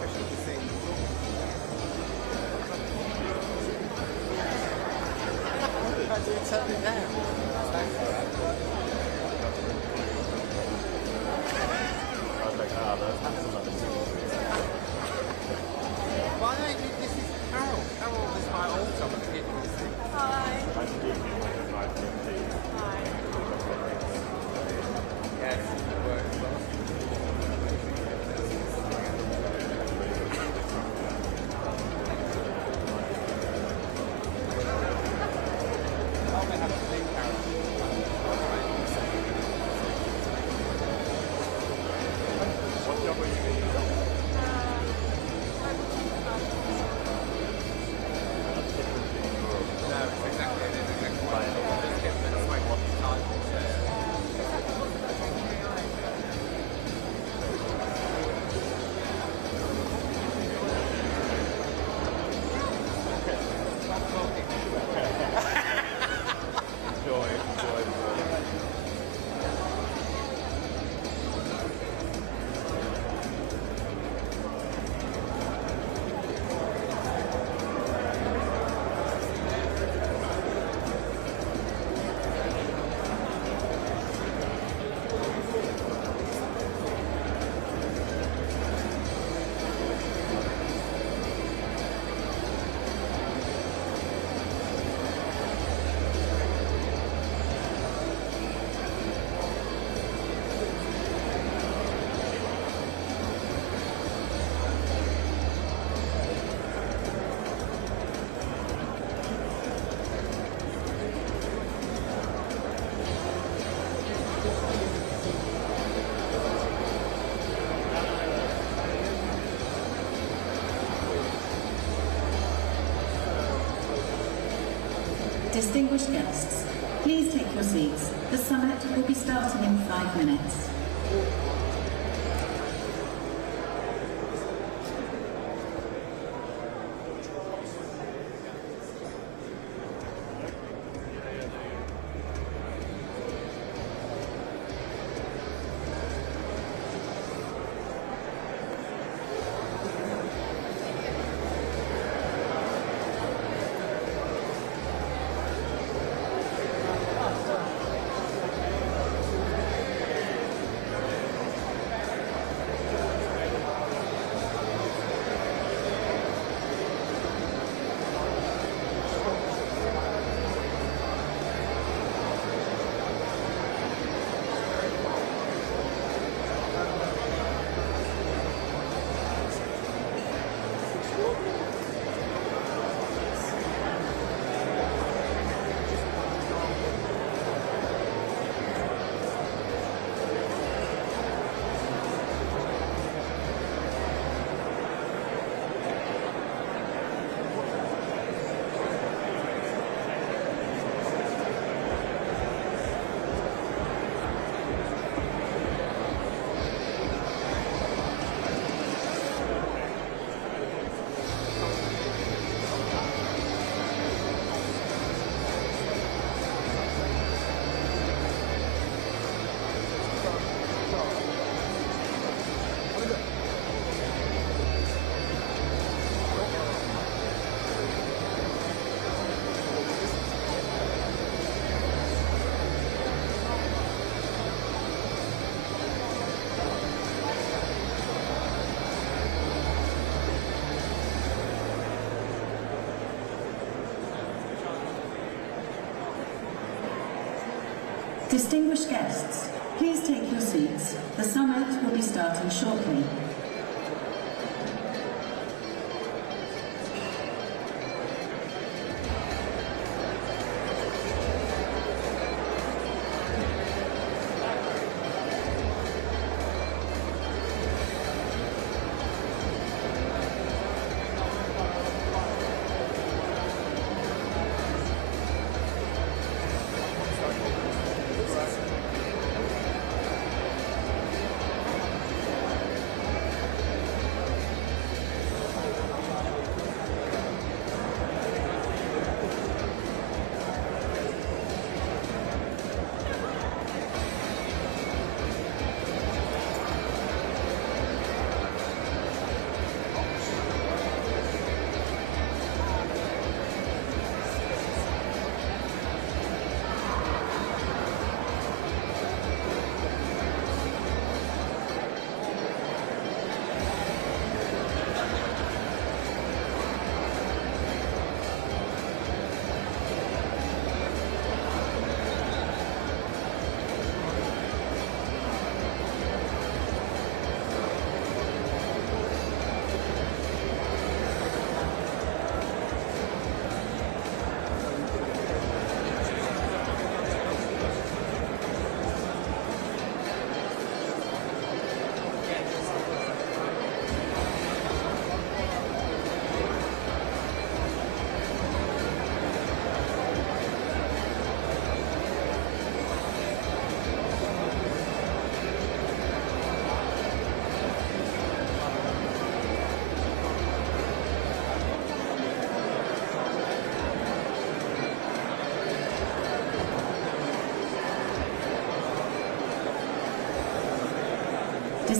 efficient scene. How do you turn it down? I was like, that's another Why don't you, this is Carol. Carol is my old job at the BBC. Hi. I'm doing like a 5:15. Hi. Yes, it works well. I may have to leave Carol. What job are you doing? No, it's exactly it. It's exactly what it is. Just give them a slight title there. Enjoy. Distinguished guests, please take your seats. The summit will be starting in 5 minutes. Distinguished guests, please take your seats. The summit will be starting shortly.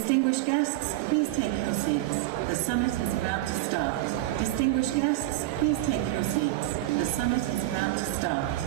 Distinguished guests, please take your seats. The summit is about to start. Distinguished guests, please take your seats. The summit is about to start.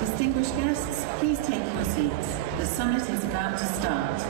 Distinguished guests, please take your seats. The summit is about to start.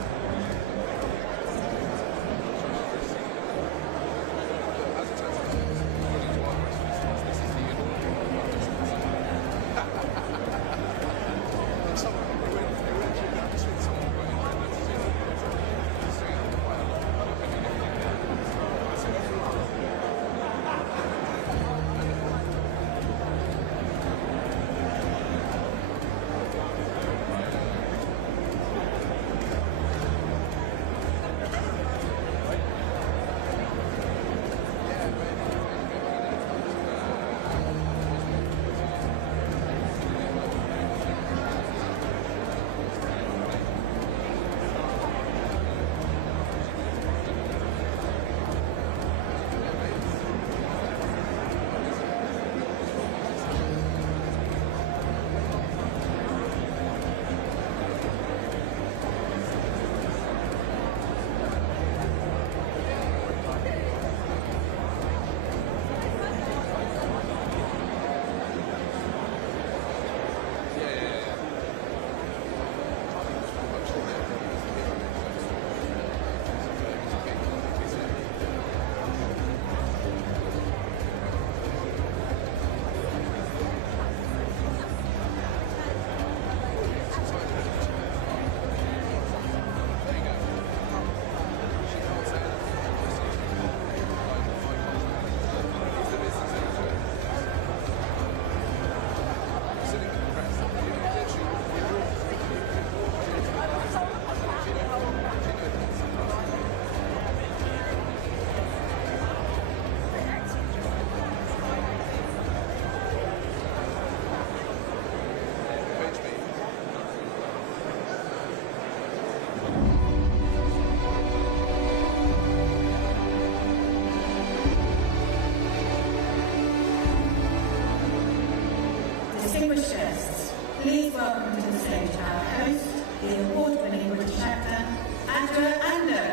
Distinguished guests, please welcome to the stage our host, the award-winning British actor, Andrew Ando.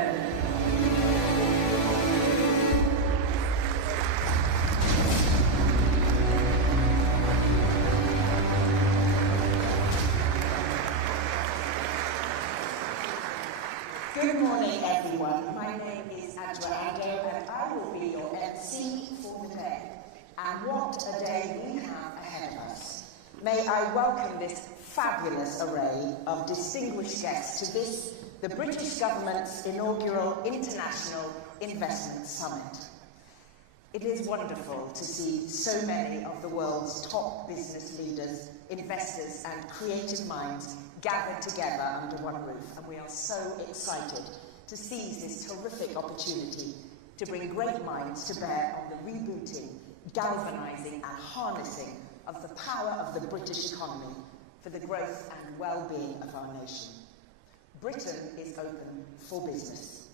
Good morning, everyone. My name is Andrew Ando, and I will be your MC for the day. And what a day we have ahead of us. May I welcome this fabulous array of distinguished guests to this, the British government's inaugural International Investment Summit. It is wonderful to see so many of the world's top business leaders, investors and creative minds gathered together under one roof, and we are so excited to seize this terrific opportunity to bring great minds to bear on the rebooting, galvanising and harnessing of the power of the British economy for the growth and well-being of our nation. Britain is open for business.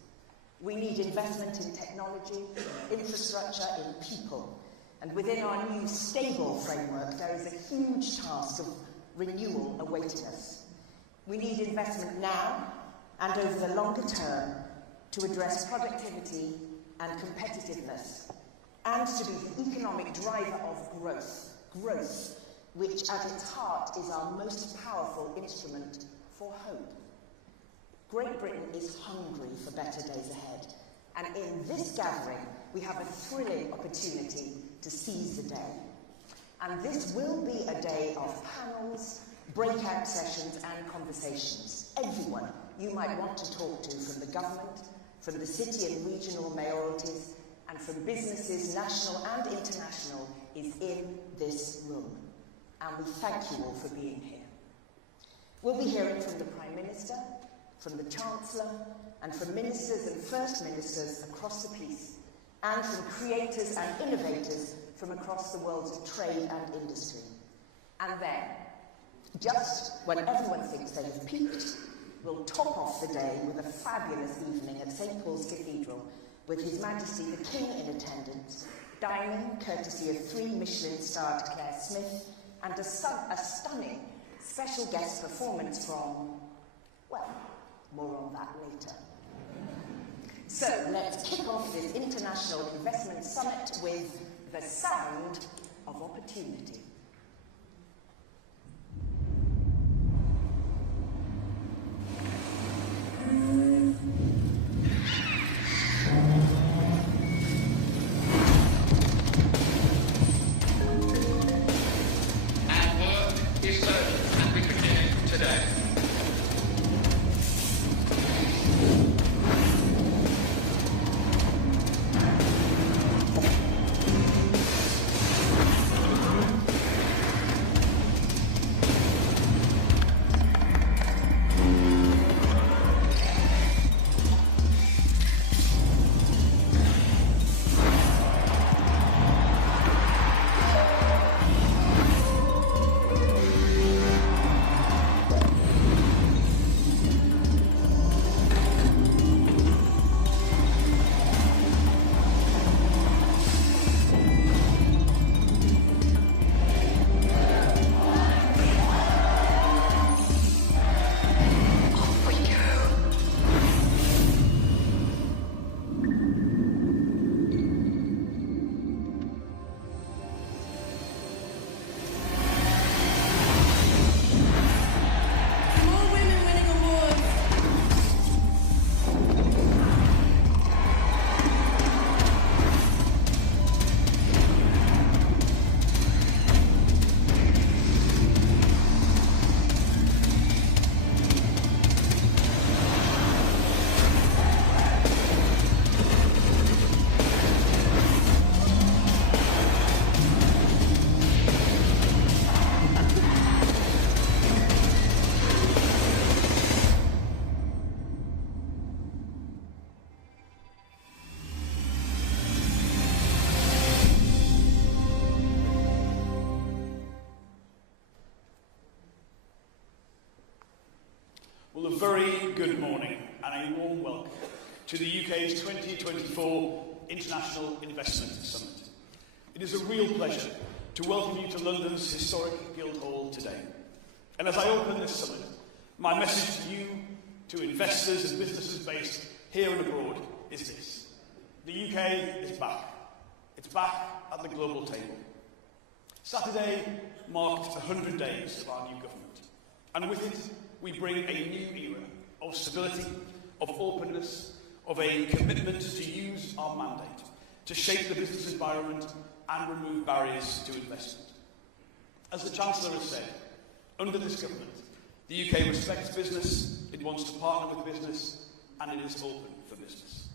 We need investment in technology, infrastructure, in people, and within our new stable framework there is a huge task of renewal awaiting us. We need investment now and over the longer term to address productivity and competitiveness, and to be the economic driver of growth, which at its heart is our most powerful instrument for hope. Great Britain is hungry for better days ahead, and in this gathering we have a thrilling opportunity to seize the day. And this will be a day of panels, breakout sessions and conversations. Everyone you might want to talk to from the government, from the city and regional mayoralties, and from businesses, national and international, is in this room. And we thank you all for being here. We'll be hearing from the Prime Minister, from the Chancellor, and from ministers and First Ministers across the piece, and from creators and innovators from across the worlds of trade and industry. And then, just when everyone thinks they have peaked, we'll top off the day with a fabulous evening at St. Paul's Cathedral with His Majesty the King in attendance, dining courtesy of 3 Michelin-starred Claire Smith, and a stunning special guest performance from, well, more on that later. So let's kick off this International Investment Summit with the sound opportunity. Our work is certain and we begin today. Well, a very good morning and a warm welcome to the UK's 2024 International Investment Summit. It is a real pleasure to welcome you to London's historic Guildhall today. And as I open this summit, my message to you, to investors and businesses based here and abroad, is this. The UK is back. It's back at the global table. Saturday marked 100 days of our new government, and with it, we bring a new era of stability, of openness, of a commitment to use our mandate to shape the business environment and remove barriers to investment. As the Chancellor has said, under this government, the UK respects business, it wants to partner with business, and it is open for business.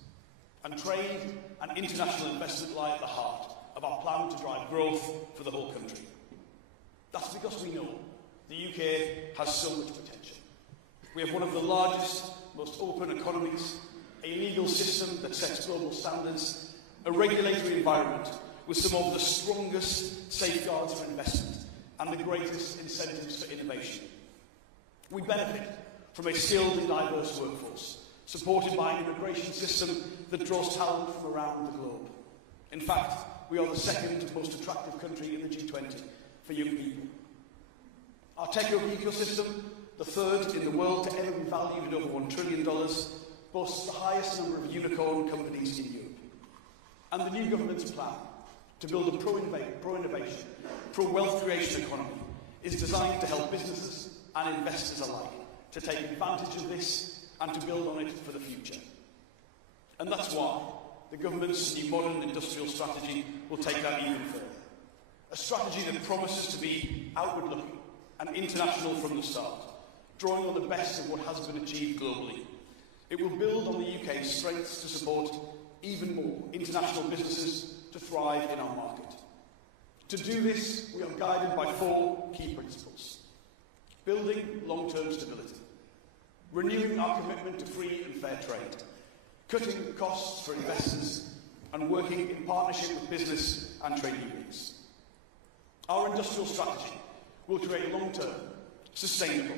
And trade and international investment lie at the heart of our plan to drive growth for the whole country. That's because we know the UK has so much potential. We have one of the largest, most open economies, a legal system that sets global standards, a regulatory environment with some of the strongest safeguards for investment and the greatest incentives for innovation. We benefit from a skilled and diverse workforce, supported by an immigration system that draws talent from around the globe. In fact, we are the second most attractive country in the G20 for young people. Our tech ecosystem, the third in the world to ever be valued at over $1 trillion, boasts the highest number of unicorn companies in Europe. And the new government's plan to build a pro-innovation, pro-wealth creation economy is designed to help businesses and investors alike to take advantage of this and to build on it for the future. And that's why the government's new modern industrial strategy will take that even further. A strategy that promises to be outward-looking and international from the start, drawing on the best of what has been achieved globally. It will build on the UK's strengths to support even more international businesses to thrive in our market. To do this, we are guided by four key principles. Building long-term stability, renewing our commitment to free and fair trade, cutting costs for investors, and working in partnership with business and trade unions. Our industrial strategy will create long-term, sustainable,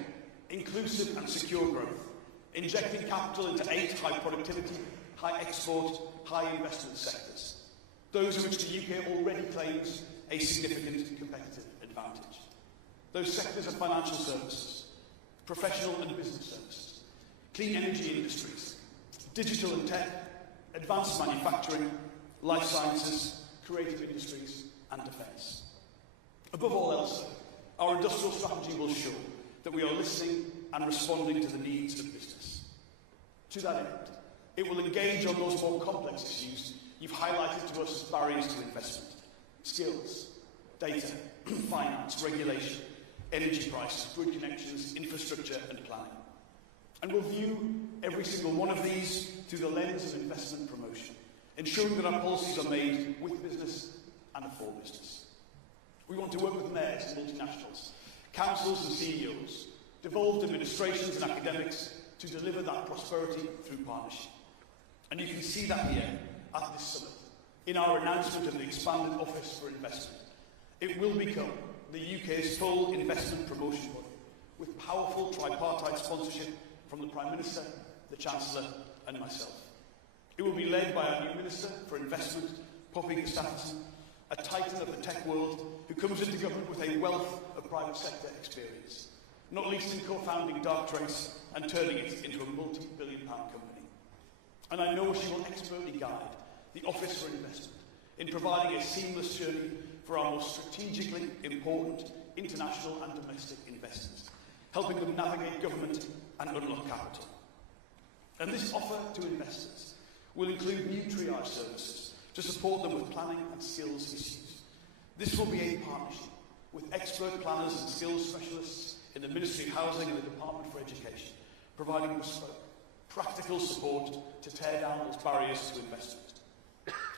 inclusive and secure growth, injecting capital into 8 high-productivity, high-export, high-investment sectors, those in which the UK already claims a significant competitive advantage. Those sectors are financial services, professional and business services, clean energy industries, digital and tech, advanced manufacturing, life sciences, creative industries and defence. Above all else, our industrial strategy will show that we are listening and responding to the needs of business. To that end, it will engage on those more complex issues you've highlighted to us as barriers to investment: skills, data, finance, regulation, energy prices, grid connections, infrastructure and planning. And we'll view every single one of these through the lens of investment promotion, ensuring that our policies are made with business and for business. We want to work with mayors and multinationals, councils and CEOs, devolved administrations and academics to deliver that prosperity through partnership. And you can see that here at this summit, in our announcement of the expanded Office for Investment. It will become the UK's full investment promotion body, with powerful tripartite sponsorship from the Prime Minister, the Chancellor and myself. It will be led by our new Minister for Investment, Poppy Gustafsson, a titan of the tech world who comes into government with a wealth of private sector experience, not least in co-founding Darktrace and turning it into a multi-billion-pound company. And I know she will expertly guide the Office for Investment in providing a seamless journey for our most strategically important international and domestic investors, helping them navigate government and unlock capital. And this offer to investors will include new triage services to support them with planning and skills issues. This will be a partnership with expert planners and skills specialists in the Ministry of Housing and the Department for Education, providing bespoke, practical support to tear down those barriers to investment.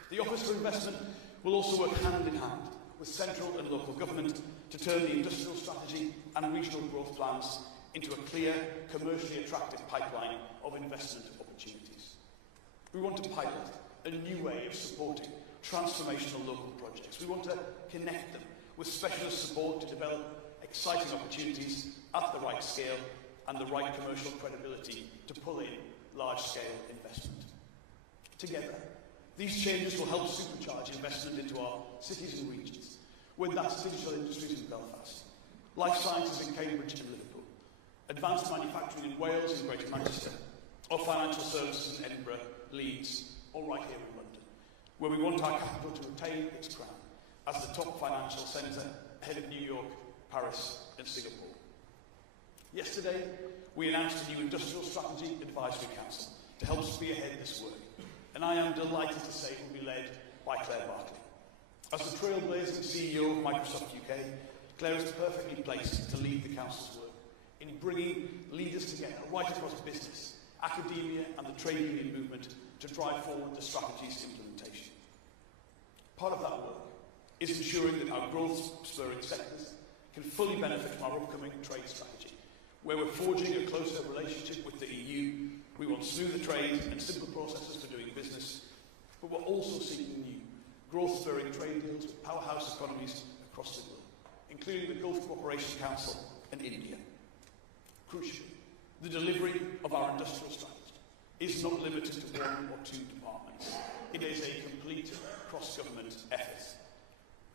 The Office for Investment will also work hand in hand with central and local government to turn the industrial strategy and regional growth plans into a clear, commercially attractive pipeline of investment opportunities. We want to pilot a new way of supporting transformational local projects. We want to connect them with specialist support to develop exciting opportunities at the right scale and the right commercial credibility to pull in large-scale investment. Together, these changes will help supercharge investment into our cities and regions, whether that's digital industries in Belfast, life sciences in Cambridge and Liverpool, advanced manufacturing in Wales and Greater Manchester, or financial services in Edinburgh, Leeds, or right here in London, where we want our capital to retain its crown as the top financial centre ahead of New York, Paris and Singapore. Yesterday, we announced a new Industrial Strategy Advisory Council to help spearhead this work, and I am delighted to say it will be led by Claire Bartley. As the trailblazing CEO of Microsoft UK, Claire is perfectly placed to lead the Council's work in bringing leaders together right across business, academia and the trade union movement to drive forward the strategy's implementation. Part of that work is ensuring that our growth-spurring sectors can fully benefit from our upcoming trade strategy, where we're forging a closer relationship with the EU. We want smoother trade and simple processes for doing business, but we're also seeking new growth-spurring trade deals with powerhouse economies across the globe, including the Gulf Cooperation Council and India. Crucially, the delivery of our industrial strategy is not limited to one or two departments. It is a complete cross-government effort.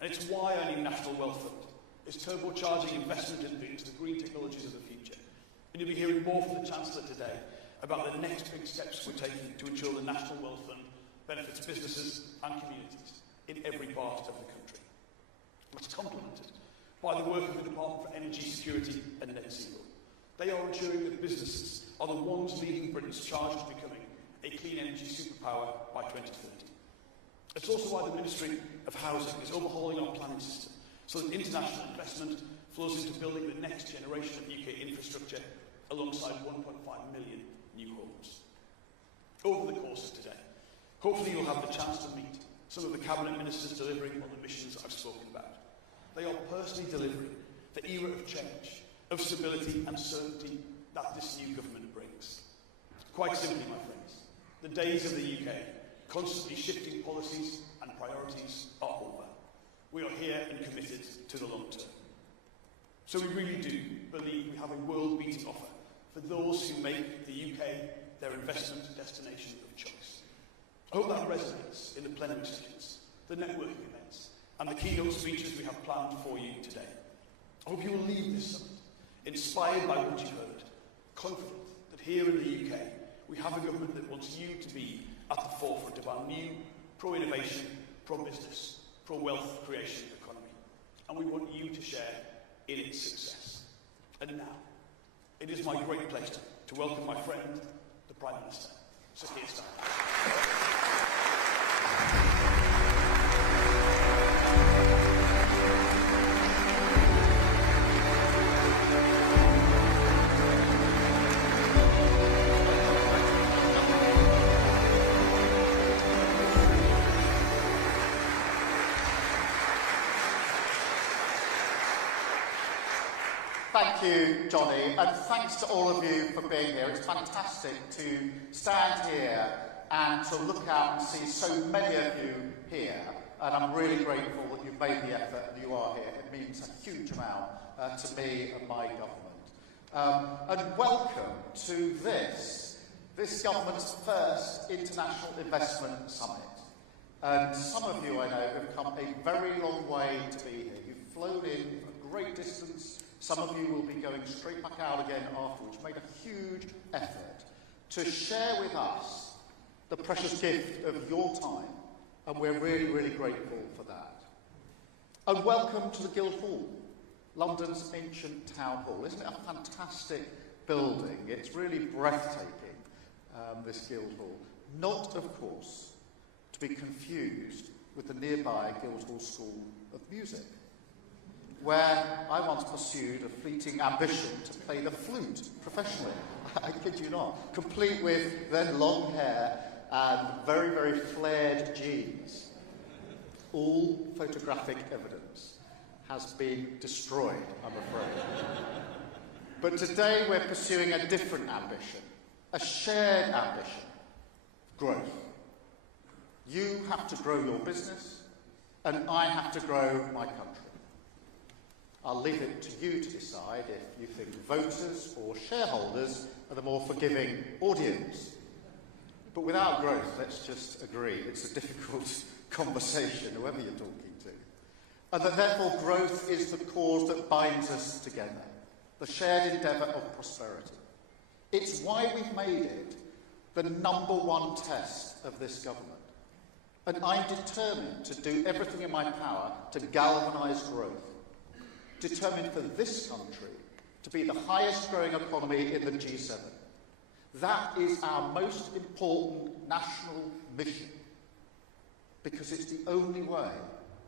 And it's why our new National Wealth Fund is turbocharging investment into the green technologies of the future. And you'll be hearing more from the Chancellor today about the next big steps we're taking to ensure the National Wealth Fund benefits businesses and communities in every part of the country. It's complemented by the work of the Department for Energy Security and Net Zero. They are ensuring that businesses are the ones leading Britain's charge to becoming a clean energy superpower by 2030. It's also why the Ministry of Housing is overhauling our planning system so that international investment flows into building the next generation of UK infrastructure alongside 1.5 million new homes. Over the course of today, hopefully you'll have the chance to meet some of the Cabinet Ministers delivering on the missions I've spoken about. They are personally delivering the era of change, of stability and certainty that this new government brings. Quite simply, my friends, the days of the UK constantly shifting policies and priorities are over. We are here and committed to the long term. So we really do believe we have a world-beating offer for those who make the UK their investment destination of choice. I hope that resonates in the plenary sessions, the networking events, and the keynote speeches we have planned for you today. I hope you will leave this summit inspired by what you've heard, confident that here in the UK we have a government that wants you to be at the forefront of our new pro-innovation, pro-business, pro-wealth creation economy. And we want you to share in its success. And now, it is my great pleasure to welcome my friend, the Prime Minister, Sir Keir Starmer. Thank you, Johnny, and thanks to all of you for being here. It's fantastic to stand here and to look out and see so many of you here, and I'm really grateful that you've made the effort and you are here. It means a huge amount to me and my government. And welcome to this government's first International Investment Summit. And some of you, I know, have come a very long way to be here. You've flown in a great distance. Some of you will be going straight back out again afterwards. You've made a huge effort to share with us the precious gift of your time, and we're really, really grateful for that. And welcome to the Guildhall, London's ancient town hall. Isn't it a fantastic building? It's really breathtaking, this Guildhall. Not, of course, to be confused with the nearby Guildhall School of Music, where I once pursued a fleeting ambition to play the flute professionally. I kid you not. Complete with then long hair and very, very flared jeans. All photographic evidence has been destroyed, I'm afraid. But today we're pursuing a different ambition, a shared ambition: growth. You have to grow your business, and I have to grow my country. I'll leave it to you to decide if you think voters or shareholders are the more forgiving audience. But without growth, let's just agree, it's a difficult conversation, whoever you're talking to. And that therefore growth is the cause that binds us together, the shared endeavour of prosperity. It's why we've made it the #1 test of this government. And I'm determined to do everything in my power to galvanise growth. Determined for this country to be the highest growing economy in the G7. That is our most important national mission, because it's the only way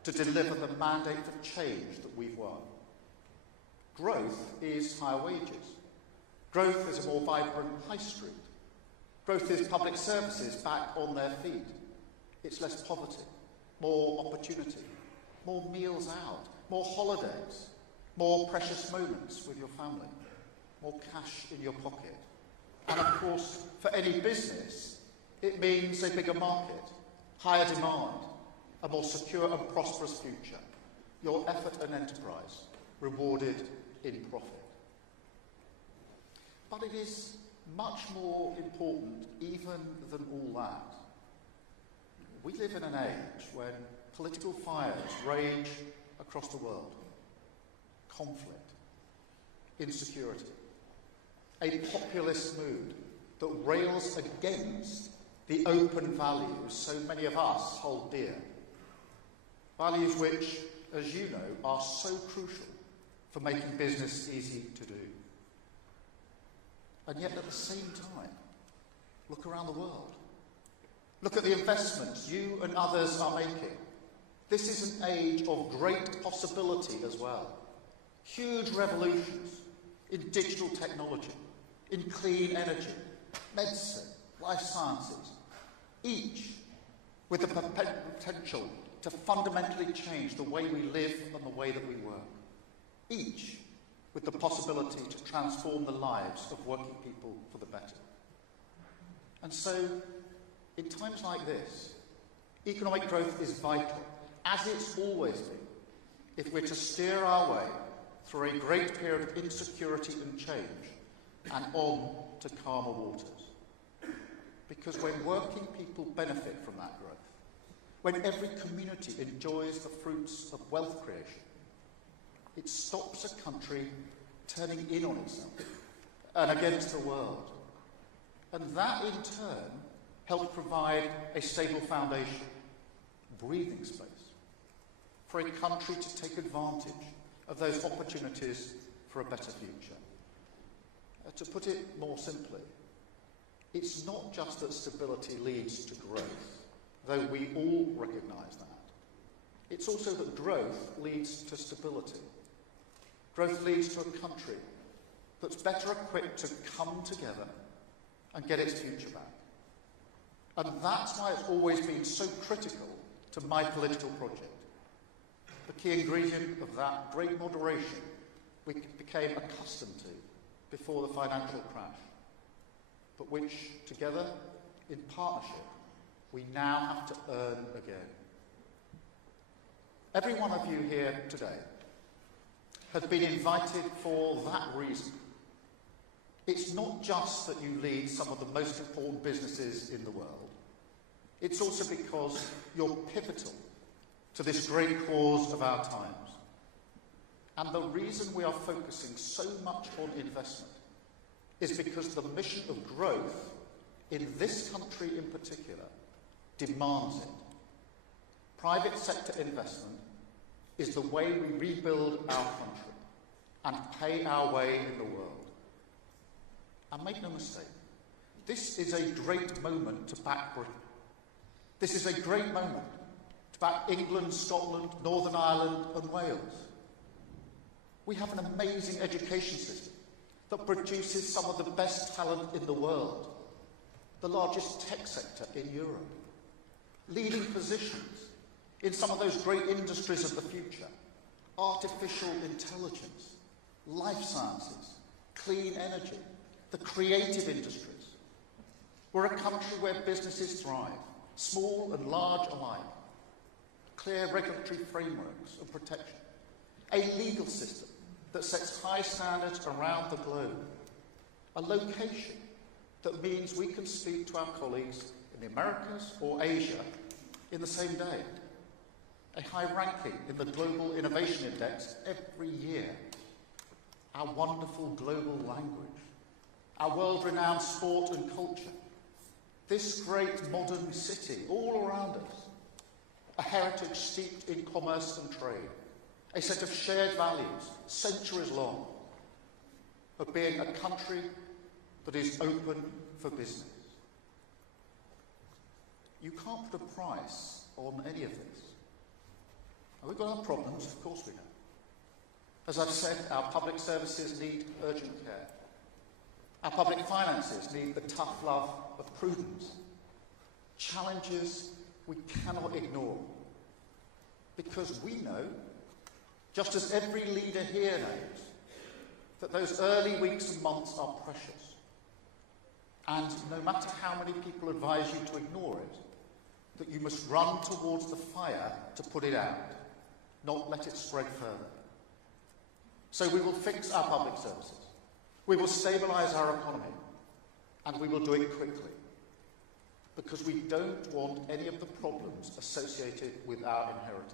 to deliver the mandate for change that we've won. Growth is higher wages. Growth is a more vibrant high street. Growth is public services back on their feet. It's less poverty, more opportunity, more meals out, more holidays, more precious moments with your family, more cash in your pocket. And of course, for any business, it means a bigger market, higher demand, a more secure and prosperous future. Your effort and enterprise rewarded in profit. But it is much more important even than all that. We live in an age when political fires rage across the world. Conflict, insecurity, a populist mood that rails against the open values so many of us hold dear. Values which, as you know, are so crucial for making business easy to do. And yet at the same time, look around the world. Look at the investments you and others are making. This is an age of great possibility as well. Huge revolutions in digital technology, in clean energy, medicine, life sciences, each with the potential to fundamentally change the way we live and the way that we work. Each with the possibility to transform the lives of working people for the better. And so, in times like this, economic growth is vital, as it's always been, if we're to steer our way through a great period of insecurity and change, and on to calmer waters. Because when working people benefit from that growth, when every community enjoys the fruits of wealth creation, it stops a country turning in on itself and against the world. And that in turn helps provide a stable foundation, breathing space, for a country to take advantage of those opportunities for a better future. To put it more simply, it's not just that stability leads to growth, though we all recognise that. It's also that growth leads to stability. Growth leads to a country that's better equipped to come together and get its future back. And that's why it's always been so critical to my political project. The key ingredient of that great moderation we became accustomed to before the financial crash, but which, together, in partnership, we now have to earn again. Every one of you here today has been invited for that reason. It's not just that you lead some of the most important businesses in the world. It's also because you're pivotal to this great cause of our times. And the reason we are focusing so much on investment is because the mission of growth in this country in particular demands it. Private sector investment is the way we rebuild our country and pay our way in the world. And make no mistake, this is a great moment to back Britain. This is a great moment to back England, Scotland, Northern Ireland and Wales. We have an amazing education system that produces some of the best talent in the world, the largest tech sector in Europe, leading positions in some of those great industries of the future, artificial intelligence, life sciences, clean energy, the creative industries. We're a country where businesses thrive, small and large alike, clear regulatory frameworks of protection, a legal system that sets high standards around the globe, a location that means we can speak to our colleagues in the Americas or Asia in the same day, a high ranking in the Global Innovation Index every year, our wonderful global language, our world-renowned sport and culture, this great modern city all around us, a heritage steeped in commerce and trade, a set of shared values, centuries long, of being a country that is open for business. You can't put a price on any of this. And we've got our problems, of course we know. As I've said, our public services need urgent care. Our public finances need the tough love of prudence. Challenges we cannot ignore. Because we know, just as every leader here knows, that those early weeks and months are precious. And no matter how many people advise you to ignore it, that you must run towards the fire to put it out, not let it spread further. So we will fix our public services. We will stabilise our economy, and we will do it quickly, because we don't want any of the problems associated with our inheritance.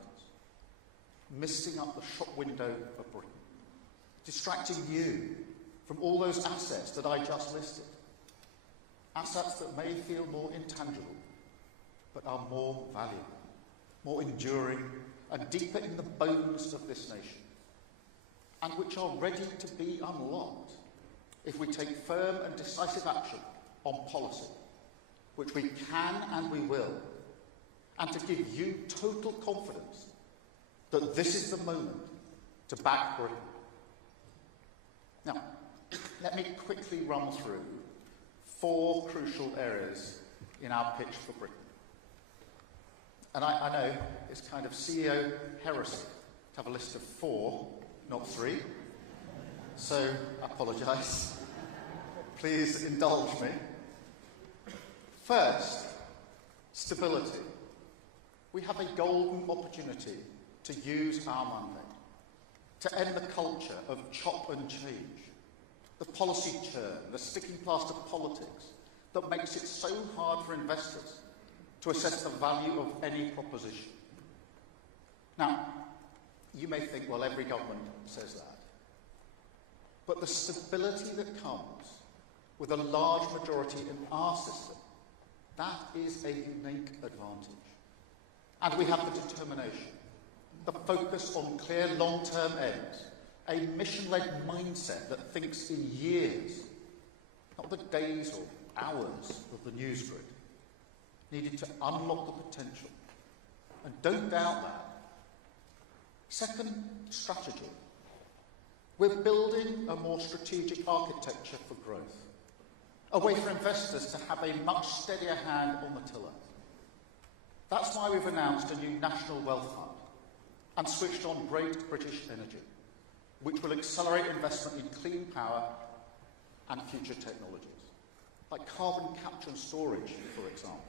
Misting up the shop window of Britain, distracting you from all those assets that I just listed, assets that may feel more intangible, but are more valuable, more enduring, and deeper in the bones of this nation, and which are ready to be unlocked if we take firm and decisive action on policy, which we can and we will, and to give you total confidence that this is the moment to back Britain. Now, let me quickly run through 4 crucial areas in our pitch for Britain. And I know it's kind of CEO heresy to have a list of 4, not 3. So, I apologise. Please indulge me. First, stability. We have a golden opportunity to use our mandate, to end the culture of chop and change, the policy churn, the sticking plaster politics that makes it so hard for investors to assess the value of any proposition. Now, you may think, well, every government says that. But the stability that comes with a large majority in our system, that is a unique advantage. And we have the determination, the focus on clear long-term aims, a mission-led mindset that thinks in years, not the days or hours of the news grid, needed to unlock the potential. And don't doubt that. Second, strategy. We're building a more strategic architecture for growth, a way for investors to have a much steadier hand on the tiller. That's why we've announced a new National Wealth Fund and switched on Great British Energy, which will accelerate investment in clean power and future technologies, like carbon capture and storage, for example,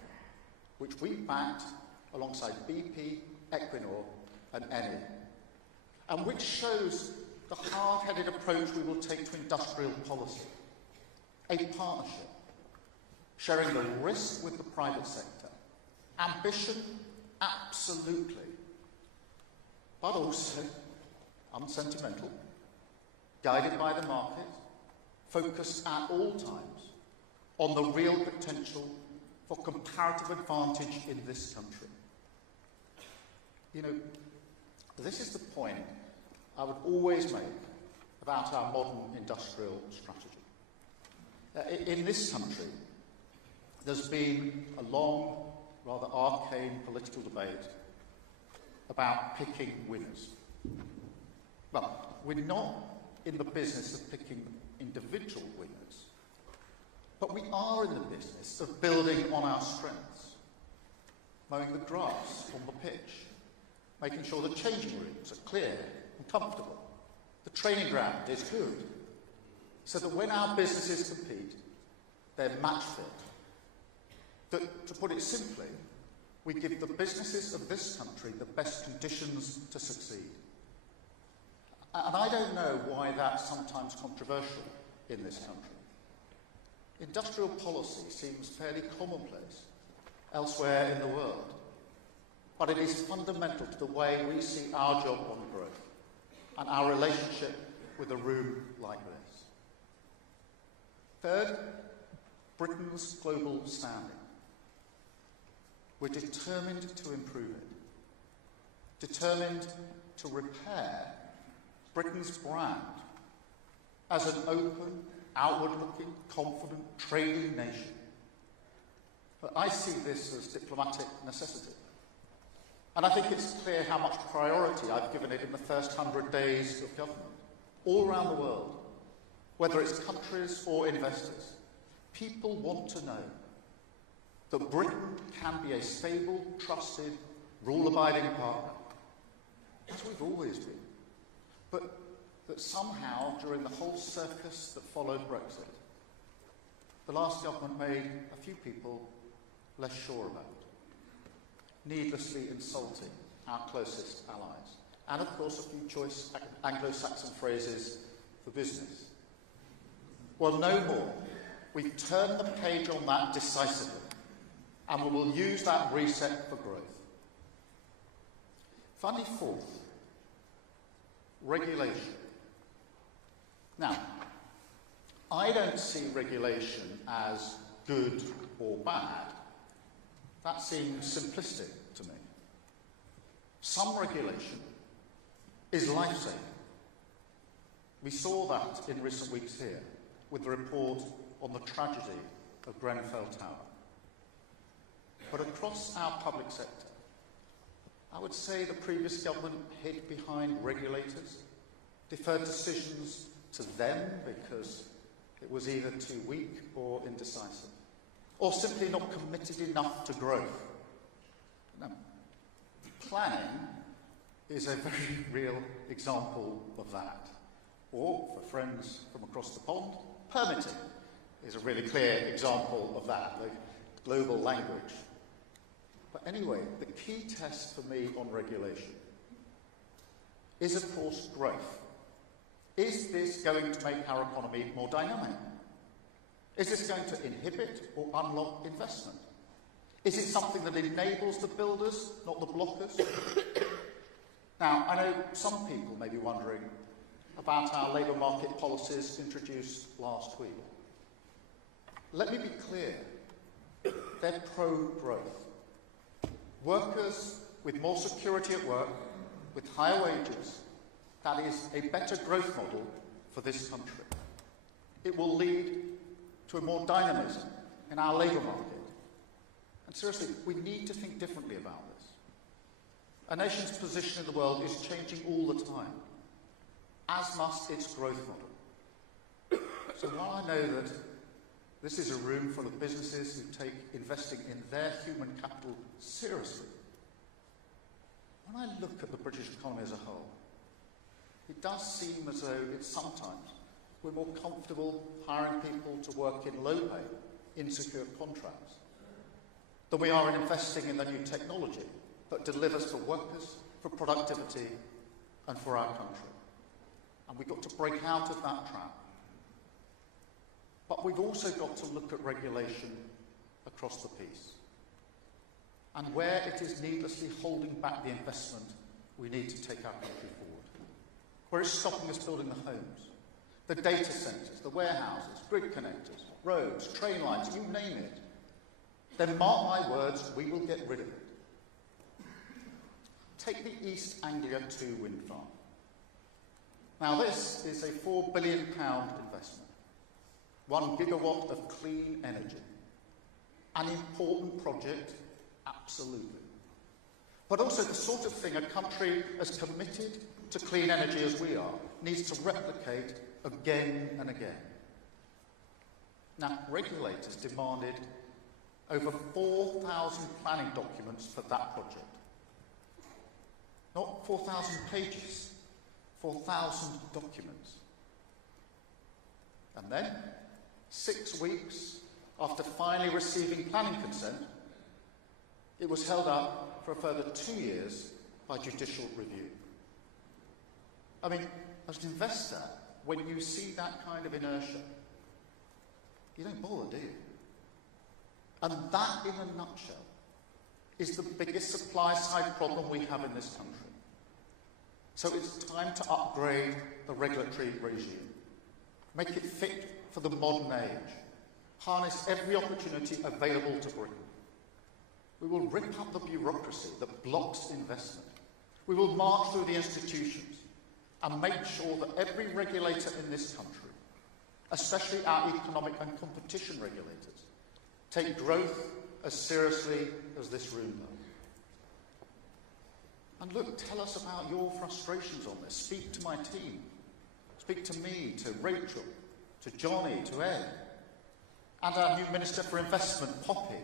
which we backed alongside BP, Equinor and Eni, and which shows the hard-headed approach we will take to industrial policy. A partnership, sharing the risk with the private sector. Ambition, absolutely. But also unsentimental, guided by the market, focused at all times on the real potential for comparative advantage in this country. You know, this is the point I would always make about our modern industrial strategy. In this country, there's been a long, rather arcane political debate about picking winners. Well, we're not in the business of picking individual winners, but we are in the business of building on our strengths, mowing the grass on the pitch, making sure the changing rooms are clear and comfortable, the training ground is good, so that when our businesses compete, they're match fit. To put it simply, we give the businesses of this country the best conditions to succeed. And I don't know why that's sometimes controversial in this country. Industrial policy seems fairly commonplace elsewhere in the world, but it is fundamental to the way we see our job on growth and our relationship with a room like this. Third, Britain's global standing. We're determined to improve it, determined to repair Britain's brand as an open, outward-looking, confident, trading nation. But I see this as diplomatic necessity. And I think it's clear how much priority I've given it in the first 100 days of government, all around the world, whether it's countries or investors. People want to know that Britain can be a stable, trusted, rule-abiding partner, as we've always been, but that somehow, during the whole circus that followed Brexit, the last government made a few people less sure about it, needlessly insulting our closest allies, and of course a few choice Anglo-Saxon phrases for business. Well, no more. We've turned the page on that decisively, and we will use that reset for growth. Finally, fourth, regulation. Now, I don't see regulation as good or bad. That seems simplistic to me. Some regulation is life-saving. We saw that in recent weeks here with the report on the tragedy of Grenfell Tower. But across our public sector, I would say the previous government hid behind regulators, deferred decisions to them because it was either too weak or indecisive, or simply not committed enough to growth. Now, planning is a very real example of that. Or, for friends from across the pond, permitting is a really clear example of that, the global language. But anyway, the key test for me on regulation is, of course, growth. Is this going to make our economy more dynamic? Is this going to inhibit or unlock investment? Is it something that enables the builders, not the blockers? Now, I know some people may be wondering about our labour market policies introduced last week. Let me be clear, they're pro-growth. Workers with more security at work, with higher wages, that is a better growth model for this country. It will lead to a more dynamism in our labour market. And seriously, we need to think differently about this. A nation's position in the world is changing all the time, as must its growth model. So while I know that this is a room full of businesses who take investing in their human capital seriously, when I look at the British economy as a whole, it does seem as though it's sometimes we're more comfortable hiring people to work in low-pay, insecure contracts than we are in investing in the new technology that delivers for workers, for productivity, and for our country. And we've got to break out of that trap. But we've also got to look at regulation across the piece. And where it is needlessly holding back the investment we need to take our country forward. Where it's stopping us building the homes, the data centres, the warehouses, grid connectors, roads, train lines, you name it, then mark my words, we will get rid of it. Take the East Anglia 2 wind farm. Now this is a £4 billion investment, 1 gigawatt of clean energy. An important project, absolutely. But also the sort of thing a country as committed to clean energy as we are needs to replicate again and again. Now, regulators demanded over 4,000 planning documents for that project. Not 4,000 pages, 4,000 documents. And then, 6 weeks after finally receiving planning consent, it was held up for a further 2 years by judicial review. I mean, as an investor, when you see that kind of inertia, you don't bother, do you? And that, in a nutshell, is the biggest supply-side problem we have in this country. So it's time to upgrade the regulatory regime, make it fit for the modern age, harness every opportunity available to Britain. We will rip up the bureaucracy that blocks investment. We will march through the institutions and make sure that every regulator in this country, especially our economic and competition regulators, take growth as seriously as this room does. And look, tell us about your frustrations on this. Speak to my team. Speak to me, to Rachel, to Johnny, to Ed, and our new Minister for Investment, Poppy.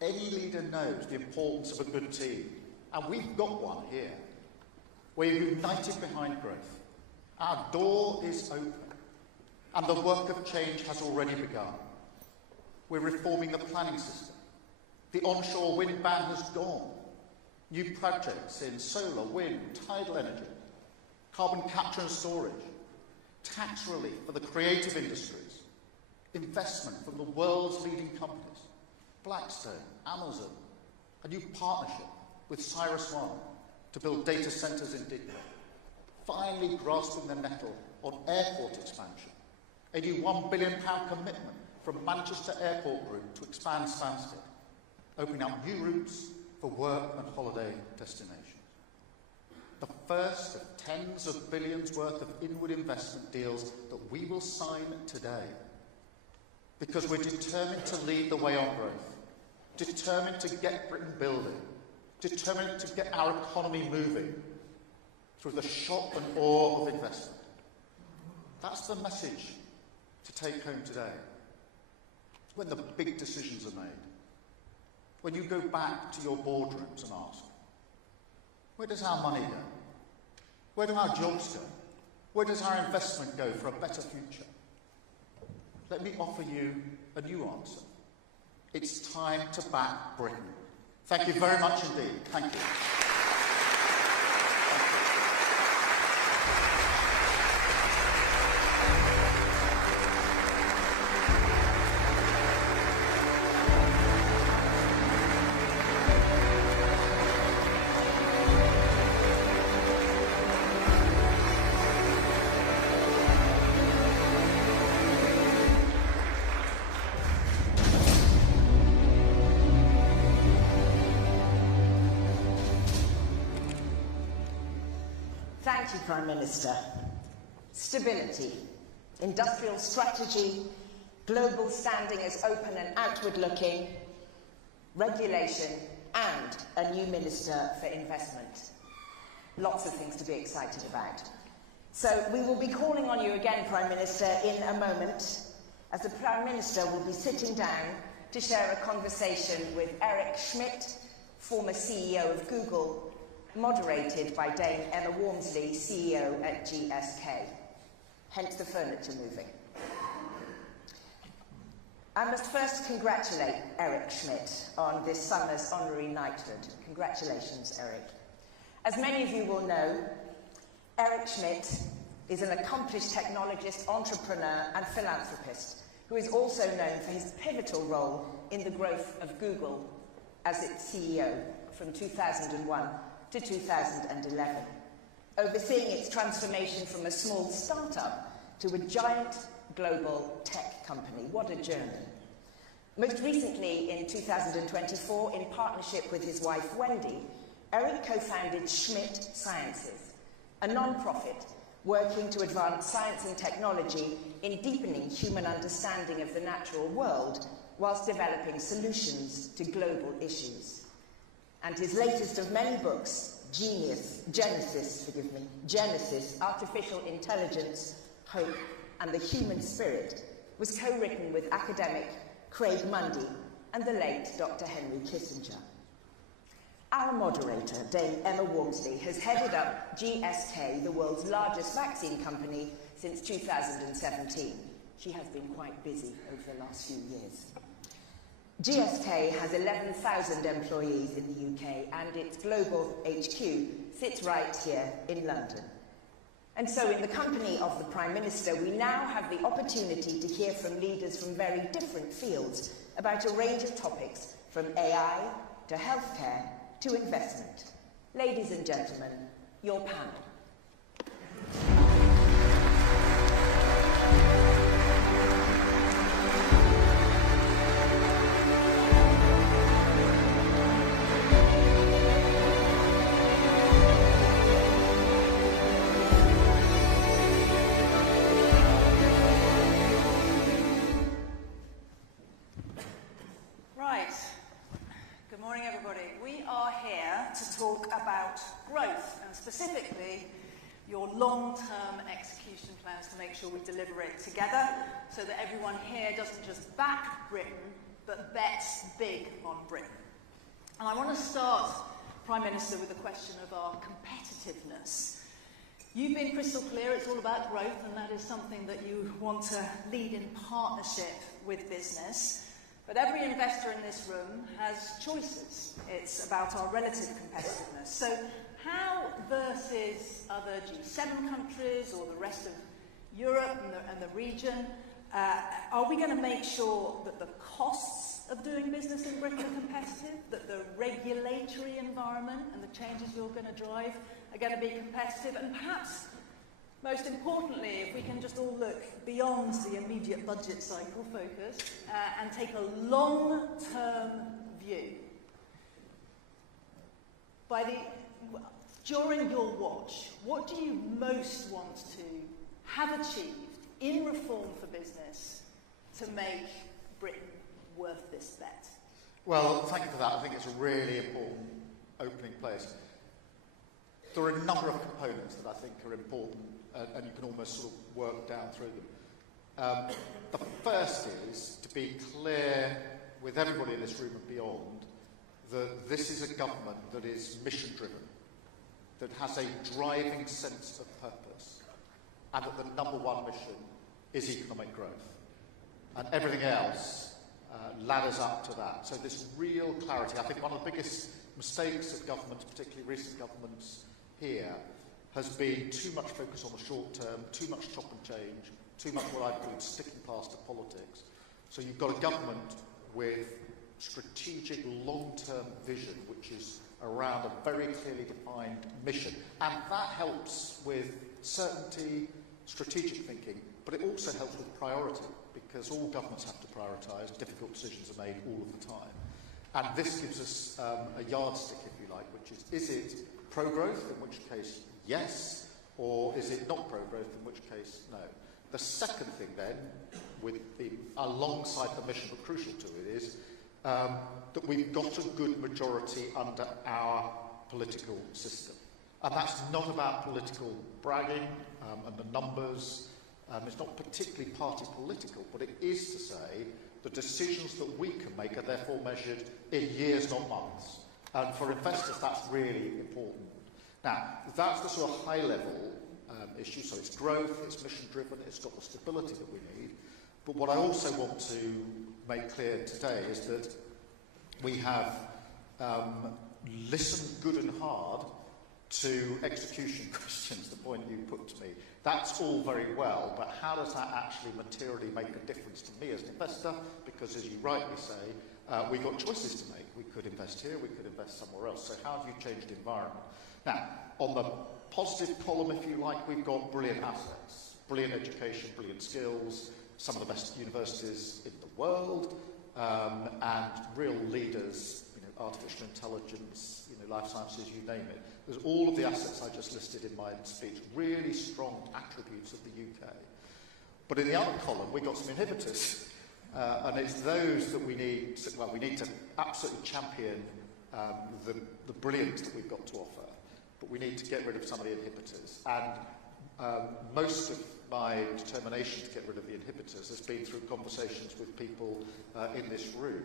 Any leader knows the importance of a good team, and we've got one here. We're united behind growth. Our door is open, and the work of change has already begun. We're reforming the planning system. The onshore wind ban has gone. New projects in solar, wind, tidal energy, carbon capture and storage, tax relief for the creative industries, investment from the world's leading companies, Blackstone, Amazon, a new partnership with CyrusOne to build data centres in Digby, finally grasping the nettle on airport expansion, a new £1 billion commitment from Manchester Airport Group to expand Stansted, opening up new routes for work and holiday destinations. The first of tens of billions worth of inward investment deals that we will sign today, because we're determined to lead the way on growth, determined to get Britain building, determined to get our economy moving through the shock and awe of investment. That's the message to take home today. When the big decisions are made, when you go back to your boardrooms and ask, where does our money go? Where do our jobs go? Where does our investment go for a better future? Let me offer you a new answer. It's time to back Britain. Thank you very much indeed. Thank you. Thank you, Prime Minister. Stability, industrial strategy, global standing as open and outward-looking, regulation, and a new Minister for Investment. Lots of things to be excited about. So we will be calling on you again, Prime Minister, in a moment, as the Prime Minister will be sitting down to share a conversation with Eric Schmidt, former CEO of Google, moderated by Dame Emma Walmsley, CEO at GSK. Hence the furniture moving. I must first congratulate Eric Schmidt on this summer's honorary knighthood. Congratulations, Eric. As many of you will know, Eric Schmidt is an accomplished technologist, entrepreneur and philanthropist who is also known for his pivotal role in the growth of Google as its CEO from 2001 to 2011, overseeing its transformation from a small startup to a giant global tech company. What a journey. Most recently, in 2024, in partnership with his wife Wendy, Eric co-founded Schmidt Sciences, a non-profit working to advance science and technology in deepening human understanding of the natural world whilst developing solutions to global issues. And his latest of many books, Genesis, Artificial Intelligence, Hope and the Human Spirit, was co-written with academic Craig Mundy and the late Dr. Henry Kissinger. Our moderator, Dame Emma Walmsley, has headed up GSK, the world's largest vaccine company, since 2017. She has been quite busy over the last few years. GSK has 11,000 employees in the UK, and its global HQ sits right here in London. And so in the company of the Prime Minister, we now have the opportunity to hear from leaders from very different fields about a range of topics, from AI to healthcare to investment. Ladies and gentlemen, your panel. Specifically, your long-term execution plans to make sure we deliver it together so that everyone here doesn't just back Britain, but bets big on Britain. And I want to start, Prime Minister, with the question of our competitiveness. You've been crystal clear, it's all about growth, and that is something that you want to lead in partnership with business. But every investor in this room has choices. It's about our relative competitiveness. So how, versus other G7 countries or the rest of Europe and the region, are we going to make sure that the costs of doing business in Britain are competitive, that the regulatory environment and the changes you're going to drive are going to be competitive, and perhaps, most importantly, if we can just all look beyond the immediate budget cycle focus and take a long-term view. During your watch, what do you most want to have achieved in reform for business to make Britain worth this bet? Well, thank you for that. I think it's a really important opening place. There are a number of components that I think are important, and you can almost sort of work down through them. The first is to be clear with everybody in this room and beyond that this is a government that is mission-driven, that has a driving sense of purpose, and that the number one mission is economic growth. And everything else ladders up to that. So this real clarity. I think one of the biggest mistakes of governments, particularly recent governments here, has been too much focus on the short term, too much chop and change, too much what I call sticking plaster politics. So you've got a government with strategic long-term vision, which is around a very clearly defined mission. And that helps with certainty, strategic thinking, but it also helps with priority, because all governments have to prioritise, difficult decisions are made all of the time. And this gives us a yardstick, if you like, which is it pro-growth, in which case, yes, or is it not pro-growth, in which case, no. The second thing then, alongside the mission but crucial to it, is that we've got a good majority under our political system. And that's not about political bragging and the numbers. It's not particularly party political, but it is to say the decisions that we can make are therefore measured in years, not months. And for investors, that's really important. Now, that's the sort of high-level issue. So it's growth, it's mission-driven, it's got the stability that we need. But what I also want to make clear today is that we have listened good and hard to execution questions, the point you put to me. That's all very well, but how does that actually materially make a difference to me as an investor? Because as you rightly say, we've got choices to make. We could invest here, we could invest somewhere else. So how do you change the environment? Now, on the positive column, if you like, we've got brilliant assets, brilliant education, brilliant skills, some of the best universities in the world, and real leaders, artificial intelligence, life sciences, you name it. There's all of the assets I just listed in my speech, really strong attributes of the UK. But in the other column, we've got some inhibitors. And it's those that we need to absolutely champion the brilliance that we've got to offer. But we need to get rid of some of the inhibitors. And most of my determination to get rid of the inhibitors has been through conversations with people in this room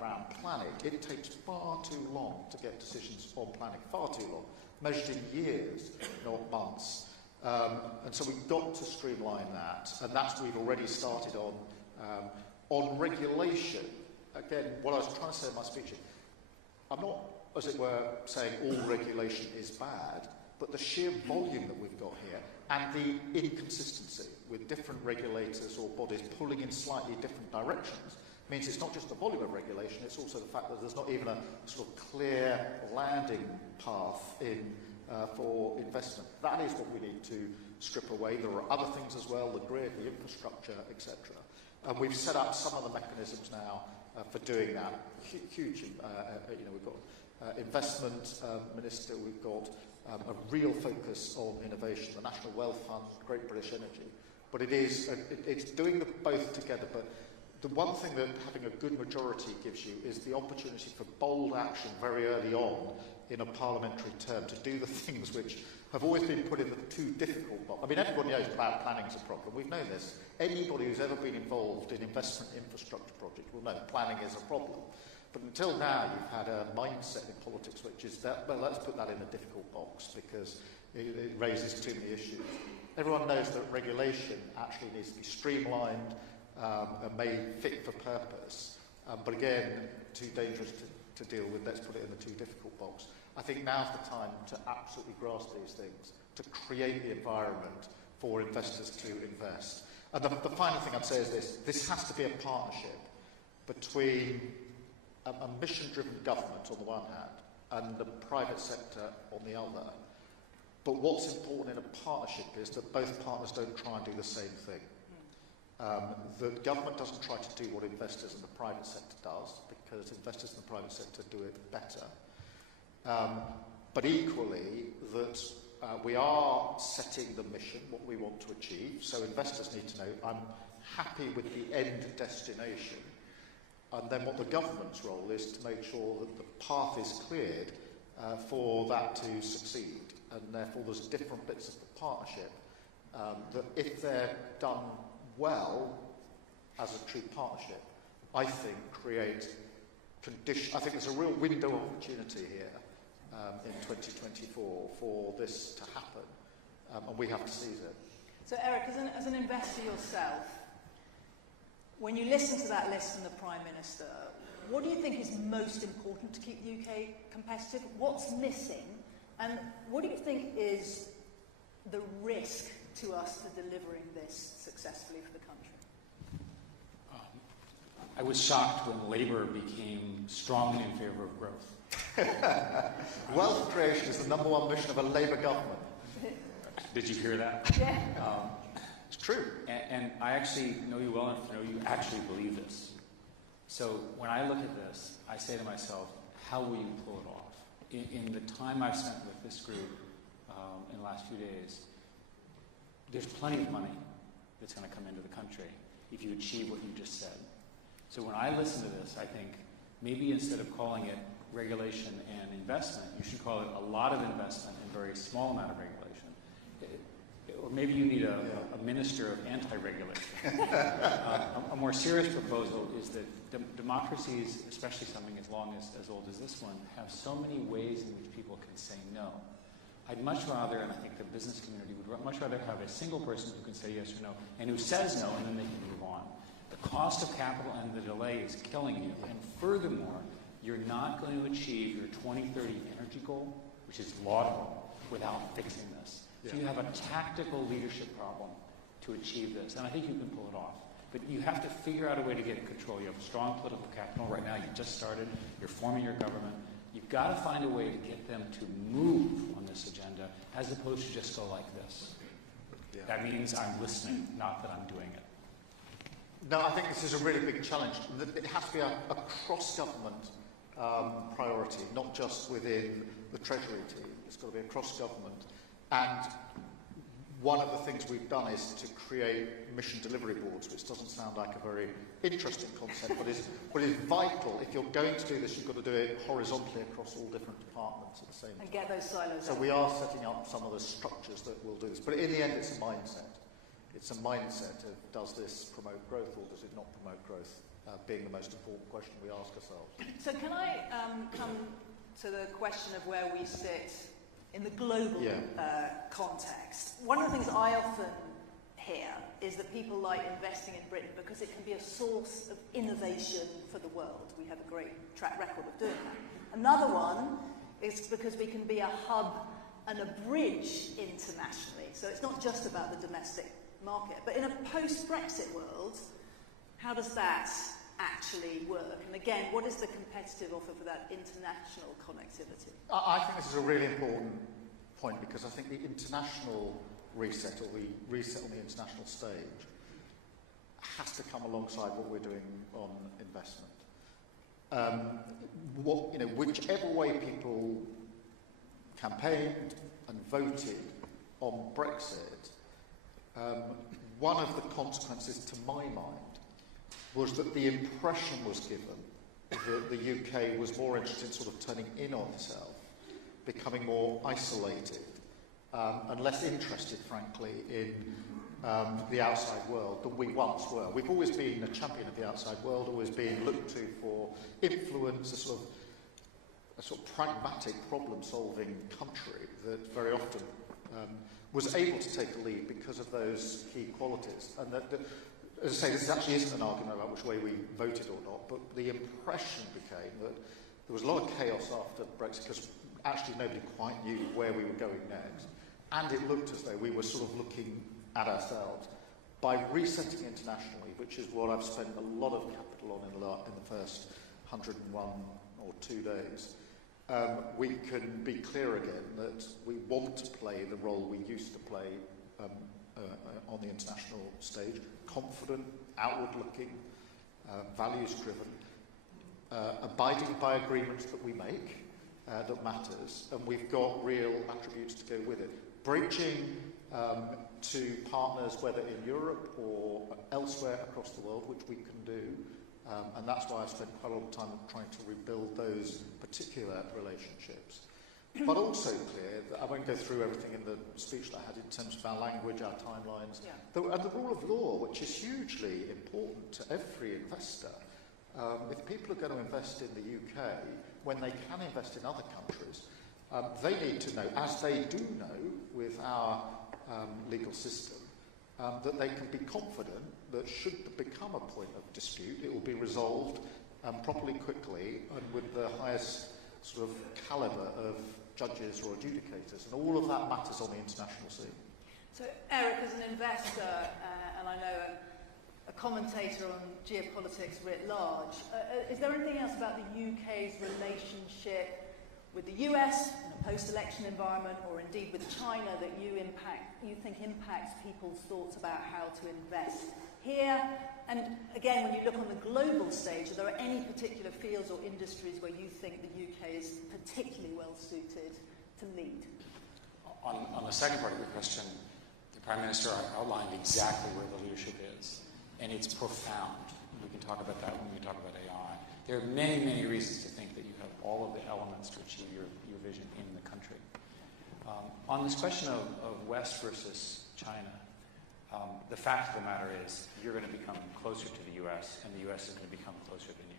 around planning. It takes far too long to get decisions on planning, far too long, measured in years, not months. And so we've got to streamline that, and that's what we've already started on. On regulation, again, what I was trying to say in my speech, I'm not, as it were, saying all regulation is bad, but the sheer volume that we've got here and the inconsistency with different regulators or bodies pulling in slightly different directions means it's not just the volume of regulation, it's also the fact that there's not even a sort of clear landing path in for investment. That is what we need to strip away. There are other things as well, the grid, the infrastructure, etc. And we've set up some of the mechanisms now for doing that. Huge, we've got investment minister, we've got a real focus on innovation, the National Wealth Fund, Great British Energy. But it's doing them both together. But the one thing that having a good majority gives you is the opportunity for bold action very early on in a parliamentary term to do the things which have always been put in the too difficult box. I mean, everybody knows planning is a problem. We've known this. Anybody who's ever been involved in investment infrastructure projects will know planning is a problem. But until now, you've had a mindset in politics which is that, well, let's put that in a difficult box because it raises too many issues. Everyone knows that regulation actually needs to be streamlined and made fit for purpose. But again, too dangerous to deal with. Let's put it in the too difficult box. I think now's the time to absolutely grasp these things, to create the environment for investors to invest. And the final thing I'd say is this. This has to be a partnership between a mission-driven government on the one hand and the private sector on the other. But what's important in a partnership is that both partners don't try and do the same thing. The government doesn't try to do what investors in the private sector does, because investors in the private sector do it better. But equally, that we are setting the mission, what we want to achieve, so investors need to know, I'm happy with the end destination, and then what the government's role is to make sure that the path is cleared for that to succeed, and therefore there's different bits of the partnership that if they're done well as a true partnership, I think create conditions. I think there's a real window of opportunity here in 2024 for this to happen, and we have to seize it. So Eric, as an investor yourself, when you listen to that list from the Prime Minister, what do you think is most important to keep the UK competitive? What's missing? And what do you think is the risk to us for delivering this successfully for the country? I was shocked when Labour became strongly in favour of growth. Wealth creation is the #1 mission of a Labour government. Did you hear that? Yeah. It's true. And I actually know you well enough to know you actually believe this. So when I look at this, I say to myself, how will you pull it off? In the time I've spent with this group in the last few days, there's plenty of money that's going to come into the country if you achieve what you just said. So when I listen to this, I think maybe instead of calling it regulation and investment, you should call it a lot of investment and very small amount of regulation. Or maybe you need a minister of anti-regulation. A more serious proposal is that democracies, especially something as long as old as this one, have so many ways in which people can say no. I'd much rather, and I think the business community would much rather have a single person who can say yes or no, and who says no, and then they can move on. The cost of capital and the delay is killing you. And furthermore, you're not going to achieve your 2030 energy goal, which is laudable, without fixing this. So you have a tactical leadership problem to achieve this, and I think you can pull it off. But you have to figure out a way to get control. You have a strong political capital right now. You've just started. You're forming your government. You've got to find a way to get them to move on this agenda as opposed to just go like this. Yeah. That means I'm listening, not that I'm doing it. No, I think this is a really big challenge. It has to be a cross-government priority, not just within the Treasury team. It's got to be across government. And one of the things we've done is to create mission delivery boards, which doesn't sound like a very interesting concept, but is vital. If you're going to do this, you've got to do it horizontally across all different departments at the same time. And get those silos So we are setting up some of the structures that will do this. But in the end, it's a mindset. It's a mindset of, does this promote growth or does it not promote growth, being the most important question we ask ourselves. So can I come to the question of where we sit in the global context? One of the things I often hear is that people like investing in Britain because it can be a source of innovation for the world. We have a great track record of doing that. Another one is because we can be a hub and a bridge internationally. So it's not just about the domestic market. But in a post-Brexit world, how does that actually work? And again, what is the competitive offer for that international connectivity? I think this is a really important point because I think the international reset, or the reset on the international stage, has to come alongside what we're doing on investment. Whichever way people campaigned and voted on Brexit, one of the consequences, to my mind, was that the impression was given that the UK was more interested in sort of turning in on itself, becoming more isolated, and less interested, frankly, in the outside world than we once were. We've always been a champion of the outside world, always been looked to for influence, a sort of pragmatic problem-solving country that very often was able to take a lead because of those key qualities. And that, as I say, this actually isn't an argument about which way we voted or not, but the impression became that there was a lot of chaos after Brexit because actually nobody quite knew where we were going next. And it looked as though we were sort of looking at ourselves. By resetting internationally, which is what I've spent a lot of capital on in the first 101 or 2 days, we can be clear again that we want to play the role we used to play on the international stage, confident, outward-looking, values-driven, abiding by agreements that we make, that matters, and we've got real attributes to go with it. Bridging to partners, whether in Europe or elsewhere across the world, which we can do, and that's why I've spent quite a lot of time trying to rebuild those particular relationships. But also clear that I won't go through everything in the speech that I had in terms of our language, our timelines, and the rule of law, which is hugely important to every investor. If people are going to invest in the UK, when they can invest in other countries, they need to know, as they do know with our legal system, that they can be confident that should there become a point of dispute, it will be resolved properly, quickly, and with the highest sort of calibre of judges or adjudicators. And all of that matters on the international scene. So, Eric, as an investor, and I know a commentator on geopolitics writ large, is there anything else about the UK's relationship with the US in a post-election environment, or indeed with China, that you think impacts people's thoughts about how to invest here? And again, when you look on the global stage, are there any particular fields or industries where you think the UK is particularly well suited to lead? On the second part of your question, The Prime Minister outlined exactly where the leadership is, and it's profound. We can talk about that when we talk about AI. There are many, many reasons to think that you have all of the elements to achieve your vision in the country. On this question of West versus China, the fact of the matter is you're going to become closer to the U.S., and the U.S. is going to become closer than you.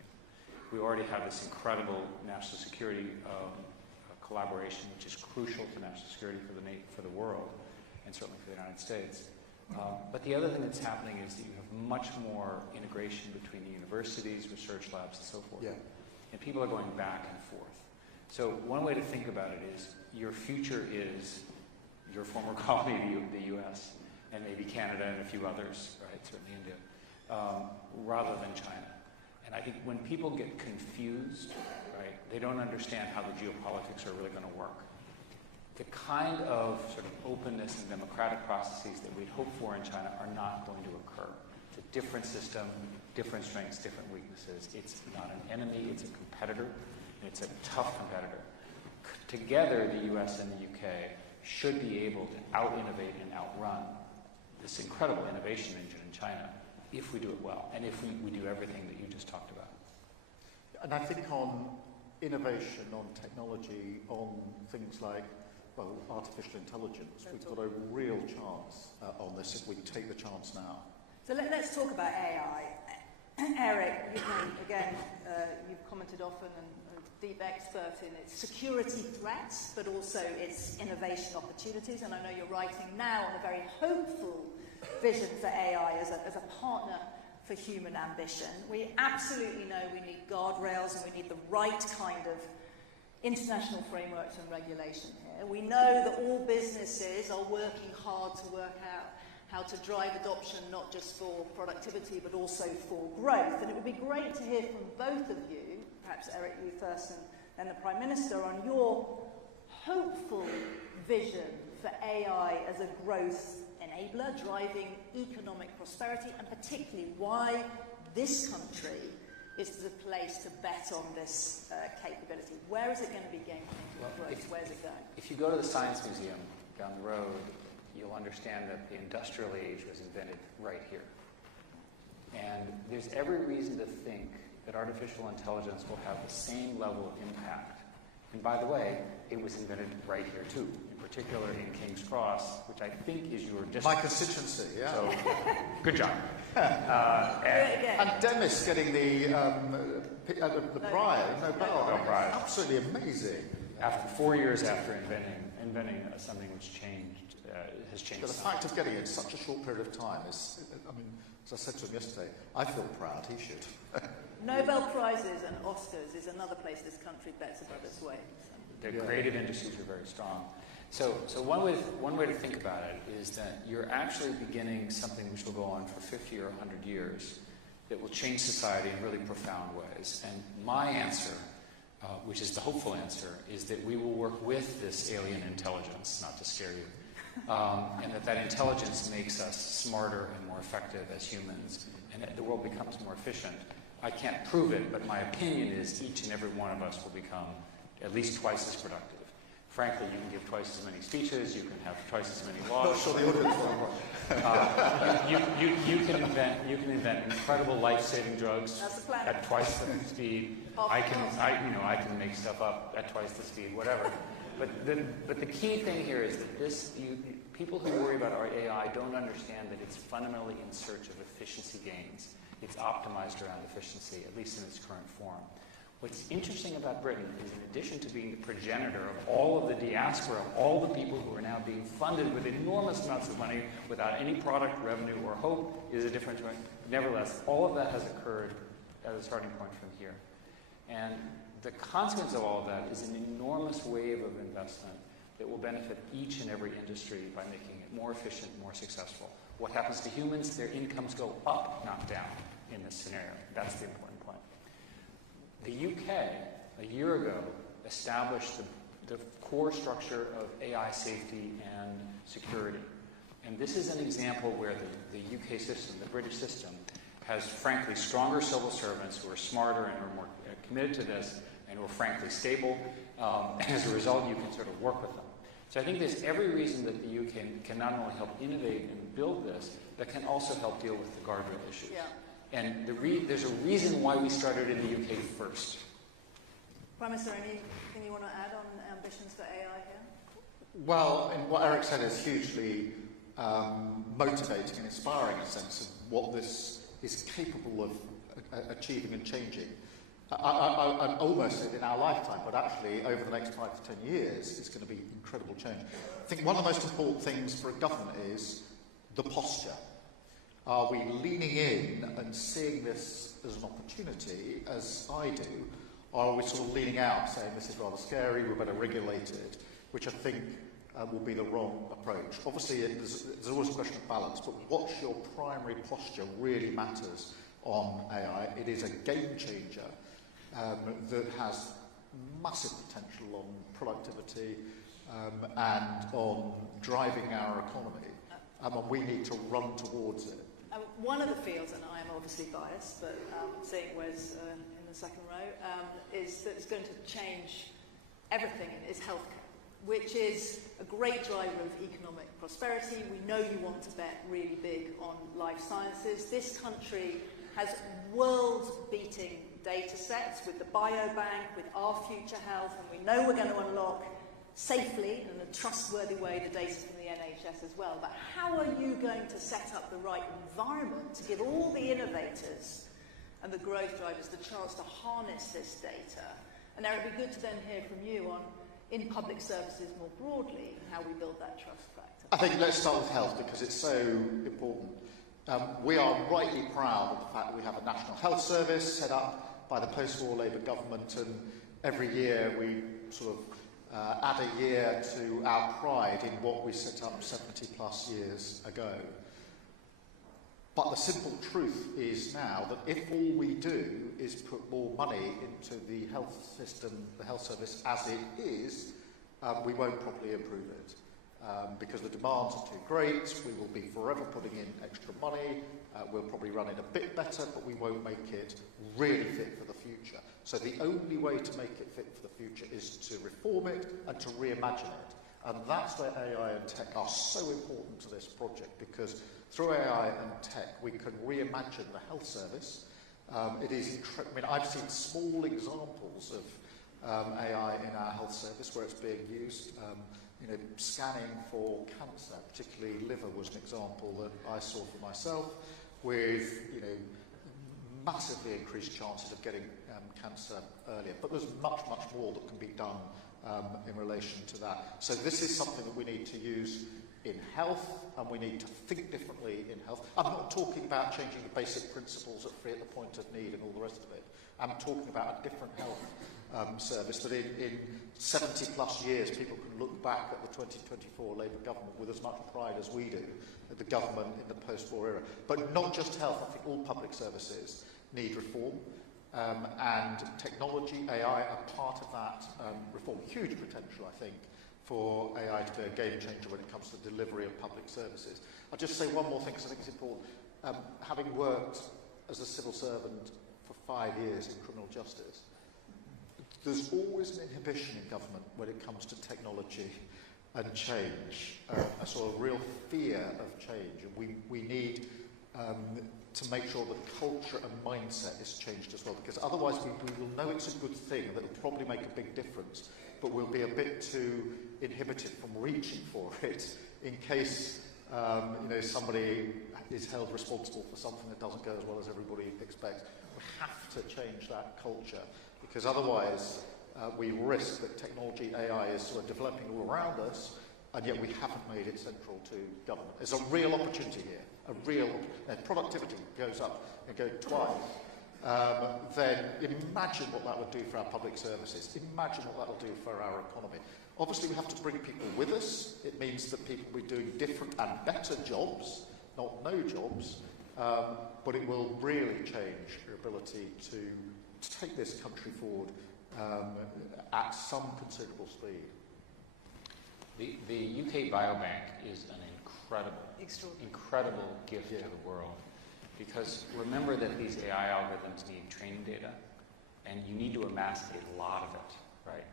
We already have this incredible national security collaboration, which is crucial to national security for the world, and certainly for the United States. But the other thing that's happening is that you have much more integration between the universities, research labs, and so forth. Yeah. And people are going back and forth. So one way to think about it is your future is your former colony, the U.S., and maybe Canada and a few others, right, certainly India, rather than China. And I think when people get confused, right, they don't understand how the geopolitics are really going to work. The kind of sort of openness and democratic processes that we'd hope for in China are not going to occur. It's a different system, different strengths, different weaknesses. It's not an enemy, it's a competitor, and it's a tough competitor. Together, the US and the UK should be able to out-innovate and outrun this incredible innovation engine in China if we do it well, and if we do everything that you just talked about. And I think on innovation, on technology, on things like, well, artificial intelligence, we've got a real chance on this if we take the chance now. So let's talk about AI. Eric, you've commented often and a deep expert in its security threats, but also its innovation opportunities. And I know you're writing now on a very hopeful vision for AI as a partner for human ambition. We absolutely know we need guardrails and we need the right kind of international frameworks and regulation here. We know that all businesses are working hard to work out how to drive adoption, not just for productivity, but also for growth. And it would be great to hear from both of you, perhaps Eric, you first, and the Prime Minister, on your hopeful vision for AI as a growth enabler, driving economic prosperity, and particularly why this country is the place to bet on this capability. Where is it going to be game-changing growth? Where is it going? If you go to the Science Museum down the road, you'll understand that the industrial age was invented right here. And there's every reason to think that artificial intelligence will have the same level of impact. And by the way, it was invented right here too, in particular in King's Cross, which I think is your district. My constituency, yeah. So, good job. And Demis getting the prize, Nobel Prize. Absolutely amazing. After 4 years after inventing something which has changed. But the fact of getting it in such a short period of time is, I mean, as I said to him yesterday, I feel proud, he should. Nobel Prizes and Oscars is another place this country bets above its weight. The creative industries are very strong. So one way to think about it is that you're actually beginning something which will go on for 50 or 100 years that will change society in really profound ways. And my answer, which is the hopeful answer, is that we will work with this alien intelligence, not to scare you, and that intelligence makes us smarter and more effective as humans, and that the world becomes more efficient. I can't prove it, but my opinion is each and every one of us will become at least twice as productive. Frankly, you can give twice as many speeches, you can have twice as many laws. Not sure the audience you can invent incredible life-saving drugs at twice the speed. I can make stuff up at twice the speed, whatever. But the key thing here is that people who worry about our AI don't understand that it's fundamentally in search of efficiency gains. It's optimized around efficiency, at least in its current form. What's interesting about Britain is, in addition to being the progenitor of all of the diaspora, of all the people who are now being funded with enormous amounts of money without any product, revenue, or hope, is a different story. Nevertheless, all of that has occurred as a starting point from here. And the consequence of all of that is an enormous wave of investment that will benefit each and every industry by making it more efficient, more successful. What happens to humans? Their incomes go up, not down, in this scenario. That's the important point. The UK, a year ago, established the core structure of AI safety and security. And this is an example where the UK system, the British system, has frankly stronger civil servants who are smarter and are more committed to this and who are frankly stable. And as a result, you can sort of work with them. So I think there's every reason that the UK can not only help innovate and build this, but can also help deal with the guardrail issues. Yeah. And there's a reason why we started in the UK first. Prime Minister, anything you want to add on ambitions for AI here? Well, and what Eric said is hugely motivating and inspiring in a sense of what this is capable of achieving and changing. I almost said in our lifetime, but actually over the next 5 to 10 years, it's going to be incredible change. I think one of the most important things for a government is the posture. Are we leaning in and seeing this as an opportunity, as I do, or are we sort of leaning out, saying this is rather scary, we better regulate it, which I think will be the wrong approach. Obviously, there's always a question of balance, but what's your primary posture really matters on AI. It is a game changer that has massive potential on productivity and on driving our economy, and we need to run towards it. One of the fields, and I am obviously biased, but seeing Wes in the second row, is that it's going to change everything, is healthcare, which is a great driver of economic prosperity. We know you want to bet really big on life sciences. This country has world-beating data sets with the biobank, with our future health, and we know we're going to unlock safely and in a trustworthy way the data from the NHS as well. But how are you going to set up the right environment to give all the innovators and the growth drivers the chance to harness this data? And Eric, it'd be good to then hear from you on, in public services more broadly, how we build that trust factor. I think let's start with health because it's so important. We are rightly proud of the fact that we have a National Health Service set up by the post-war Labour government, and every year we sort of add a year to our pride in what we set up 70 plus years ago. But the simple truth is now that if all we do is put more money into the health system, the health service as it is, we won't properly improve it. Because the demands are too great, we will be forever putting in extra money, we'll probably run it a bit better, but we won't make it really fit for the future. So the only way to make it fit for the future is to reform it and to reimagine it. And that's where AI and tech are so important to this project, because through AI and tech we can reimagine the health service. It is I mean, I've seen small examples of AI in our health service where it's being used. Scanning for cancer, particularly liver, was an example that I saw for myself, with massively increased chances of getting cancer earlier. But there's much, much more that can be done in relation to that. So this is something that we need to use in health, and we need to think differently in health. I'm not talking about changing the basic principles at free at the point of need and all the rest of it. I'm talking about a different health service that in 70 plus years people can look back at the 2024 Labour government with as much pride as we do at the government in the post-war era. But not just health, I think all public services need reform, and technology, AI are part of that reform. Huge potential, I think, for AI to be a game changer when it comes to delivery of public services. I'll just say one more thing because I think it's important. Having worked as a civil servant for 5 years in criminal justice, there's always an inhibition in government when it comes to technology and change, a sort of real fear of change. And we need to make sure that culture and mindset is changed as well, because otherwise we will know it's a good thing, that will probably make a big difference, but we'll be a bit too inhibited from reaching for it in case somebody is held responsible for something that doesn't go as well as everybody expects. We have to change that culture, because otherwise we risk that technology, AI, is sort of developing all around us, and yet we haven't made it central to government. There's a real opportunity here, productivity goes up and goes twice. Then imagine what that would do for our public services. Imagine what that will do for our economy. Obviously, we have to bring people with us. It means that people will be doing different and better jobs, not no jobs, but it will really change your ability to take this country forward at some considerable speed. The UK Biobank is an incredible gift to the world, because remember that these AI algorithms need training data, and you need to amass a lot of it, right?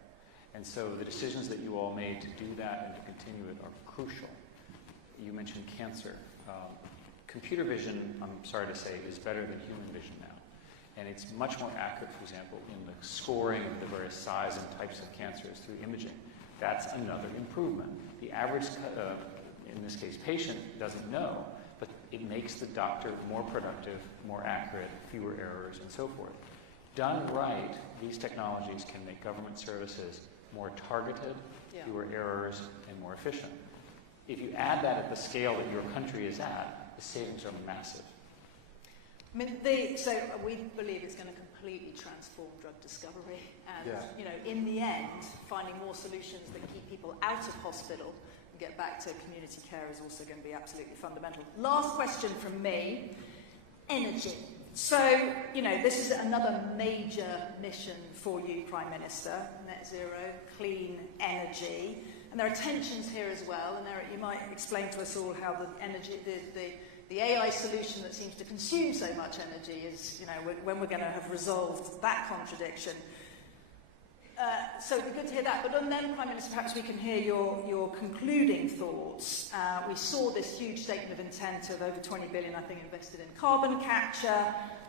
And so the decisions that you all made to do that and to continue it are crucial. You mentioned cancer. Computer vision, I'm sorry to say, is better than human vision now. And it's much more accurate, for example, in the scoring of the various size and types of cancers through imaging. That's another improvement. The average, in this case, patient doesn't know, but it makes the doctor more productive, more accurate, fewer errors, and so forth. Done right, these technologies can make government services more targeted, fewer errors, and more efficient. If you add that at the scale that your country is at, the savings are massive. I mean, so we believe it's going to completely transform drug discovery, and you know, in the end, finding more solutions that keep people out of hospital and get back to community care is also going to be absolutely fundamental. Last question from me: energy. So, you know, this is another major mission for you, Prime Minister: net zero, clean energy. And there are tensions here as well. And Eric, you might explain to us all how the energy, the AI solution that seems to consume so much energy is, you know, when we're going to have resolved that contradiction. So it'd be good to hear that. But then, Prime Minister, perhaps we can hear your concluding thoughts. We saw this huge statement of intent of over 20 billion, I think, invested in carbon capture.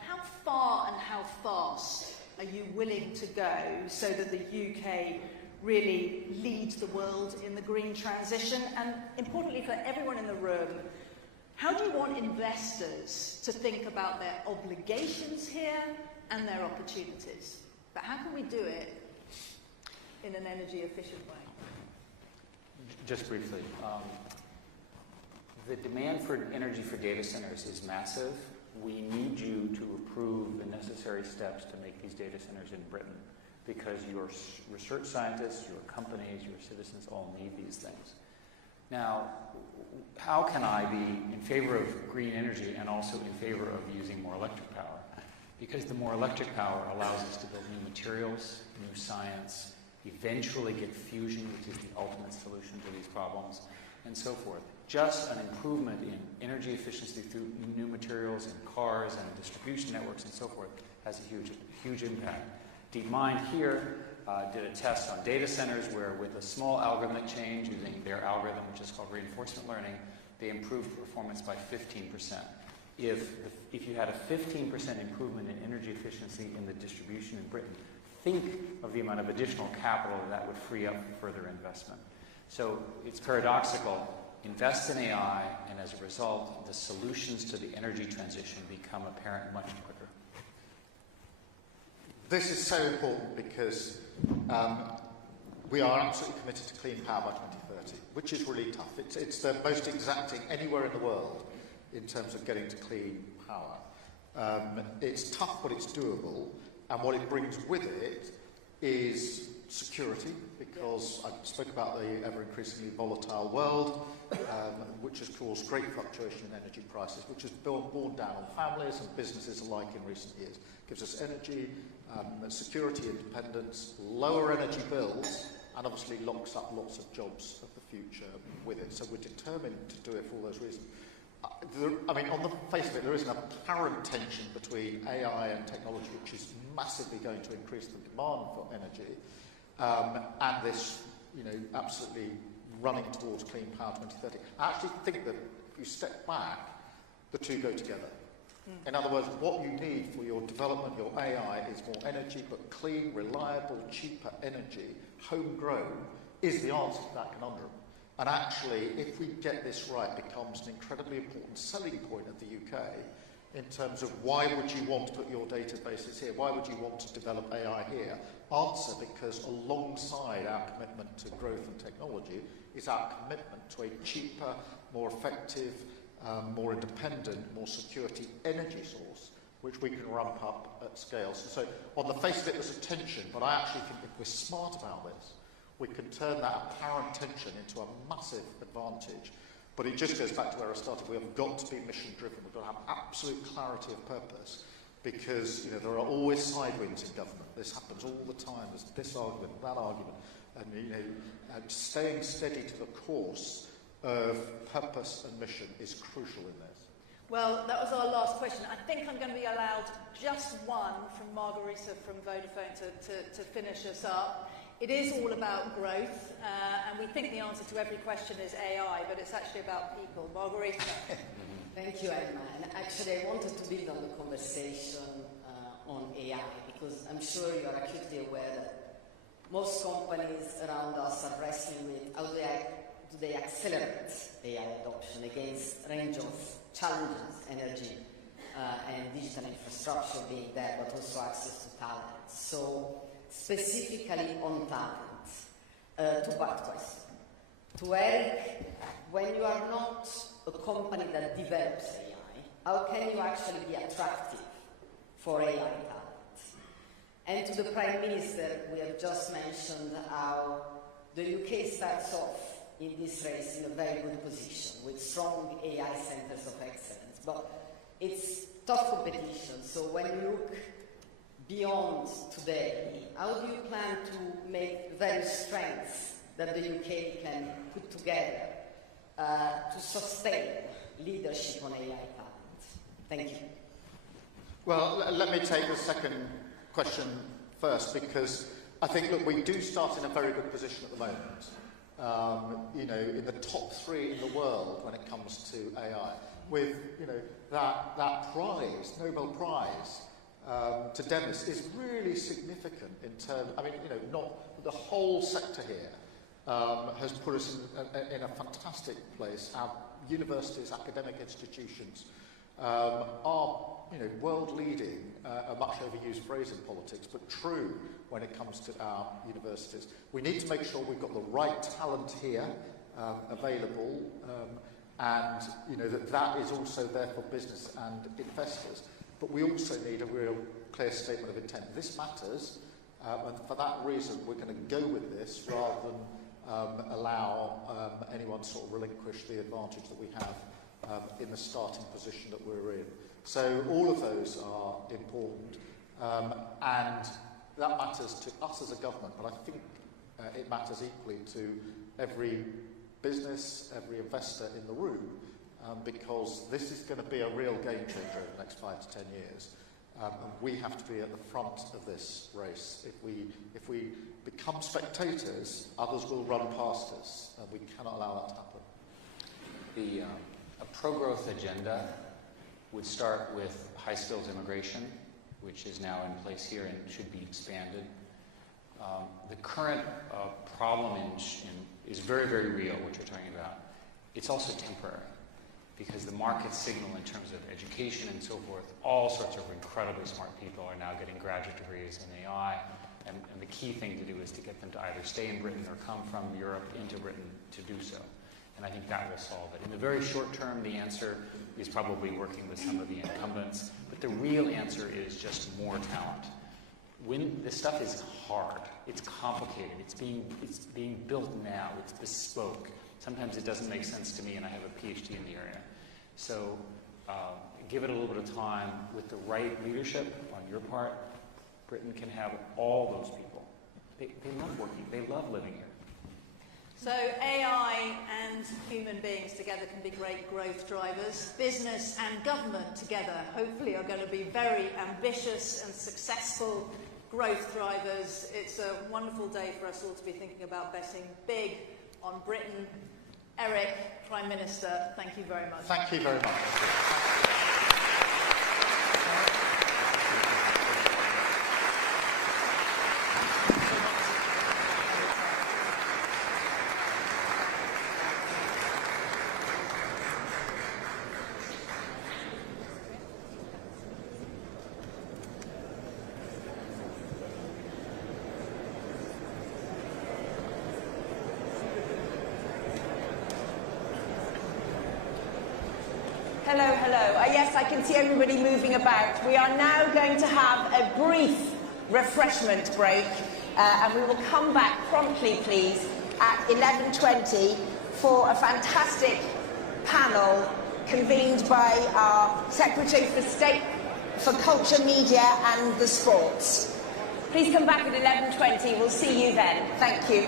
How far and how fast are you willing to go so that the UK really leads the world in the green transition? And importantly for everyone in the room, how do you want investors to think about their obligations here and their opportunities? But how can we do it in an energy efficient way? Just briefly, the demand for energy for data centers is massive. We need you to approve the necessary steps to make these data centers in Britain, because your research scientists, your companies, your citizens all need these things. Now, how can I be in favor of green energy and also in favor of using more electric power? Because the more electric power allows us to build new materials, new science, eventually get fusion, which is the ultimate solution to these problems, and so forth. Just an improvement in energy efficiency through new materials in cars and distribution networks and so forth has a huge impact. DeepMind here did a test on data centers where, with a small algorithmic change using their algorithm, which is called reinforcement learning, they improved performance by 15%. If you had a 15% improvement in energy efficiency in the distribution in Britain, think of the amount of additional capital that would free up for further investment. So it's paradoxical. Invest in AI, and as a result, the solutions to the energy transition become apparent much quicker. This is so important because we are absolutely committed to clean power by 2030, which is really tough. It's the most exacting anywhere in the world in terms of getting to clean power. It's tough, but it's doable. And what it brings with it is security, because I spoke about the ever-increasingly volatile world, which has caused great fluctuation in energy prices, which has borne down on families and businesses alike in recent years. It gives us energy, security, independence, lower energy bills, and obviously locks up lots of jobs of the future with it. So we're determined to do it for all those reasons. I mean, on the face of it, there is an apparent tension between AI and technology, which is massively going to increase the demand for energy, and this, you know, absolutely running towards clean power 2030. I actually think that if you step back, the two go together. In other words, what you need for your development, your AI, is more energy, but clean, reliable, cheaper energy, homegrown, is the answer to that conundrum. And actually, if we get this right, it becomes an incredibly important selling point of the UK in terms of why would you want to put your databases here? Why would you want to develop AI here? Answer: because alongside our commitment to growth and technology is our commitment to a cheaper, more effective, more independent, more security energy source, which we can ramp up at scale. So on the face of it, there's a tension, but I actually think if we're smart about this, we can turn that apparent tension into a massive advantage. But it just goes back to where I started. We have got to be mission-driven. We've got to have absolute clarity of purpose, because, you know, there are always side winds in government. This happens all the time. There's this argument, that argument, and, you know, staying steady to the course of purpose and mission is crucial in this. Well, that was our last question. I think I'm going to be allowed just one from Margarita from Vodafone to finish us up. It is all about growth, and we think the answer to every question is AI, but it's actually about people. Margarita. Thank you, Emma. And actually, I wanted to build on the conversation on AI, because I'm sure you are acutely aware that most companies around us are wrestling with how do they accelerate AI adoption against a range of challenges, energy and digital infrastructure being there, but also access to talent. So, specifically on talent, two-part question. To Eric, when you are not a company that develops AI, how can you actually be attractive for AI talent? And to the Prime Minister, we have just mentioned how the UK starts off in this race in a very good position with strong AI centres of excellence. But it's tough competition, so when you look beyond today, how do you plan to make various strengths that the UK can put together to sustain leadership on AI talent? Thank you. Well, let me take the second question first, because I think, look, we do start in a very good position at the moment. You know, in the top 3 in the world when it comes to AI, with, you know, that prize, Nobel Prize, to Demis is really significant in terms, I mean, you know, not the whole sector here has put us in a fantastic place. Our universities, academic institutions are, you know, world-leading, a much overused phrase in politics, but true when it comes to our universities. We need to make sure we've got the right talent here available, and, you know, that is also there for business and investors. But we also need a real clear statement of intent. This matters, and for that reason, we're going to go with this rather than allow anyone to sort of relinquish the advantage that we have in the starting position that we're in. So all of those are important, and that matters to us as a government, but I think it matters equally to every business, every investor in the room, because this is going to be a real game changer in the next 5 to 10 years. And we have to be at the front of this race. If we become spectators, others will run past us, and we cannot allow that to happen. A pro-growth agenda would start with high-skills immigration, which is now in place here and should be expanded. The current problem is very, very real, what you're talking about. It's also temporary, because the market signal in terms of education and so forth, all sorts of incredibly smart people are now getting graduate degrees in AI, and the key thing to do is to get them to either stay in Britain or come from Europe into Britain to do so. And I think that will solve it. In the very short term, the answer is probably working with some of the incumbents, but the real answer is just more talent. When this stuff is hard, it's complicated, it's being built now, it's bespoke. Sometimes it doesn't make sense to me, and I have a PhD in the area. So give it a little bit of time. With the right leadership on your part, Britain can have all those people. They love working, they love living here. So AI and human beings together can be great growth drivers. Business and government together hopefully are going to be very ambitious and successful growth drivers. It's a wonderful day for us all to be thinking about betting big on Britain. Eric, Prime Minister, thank you very much. Thank you very much. Hello, hello. Yes, I can see everybody moving about. We are now going to have a brief refreshment break, and we will come back promptly, please, at 11:20 for a fantastic panel convened by our Secretary for State for Culture, Media and the Sports. Please come back at 11:20. We'll see you then. Thank you.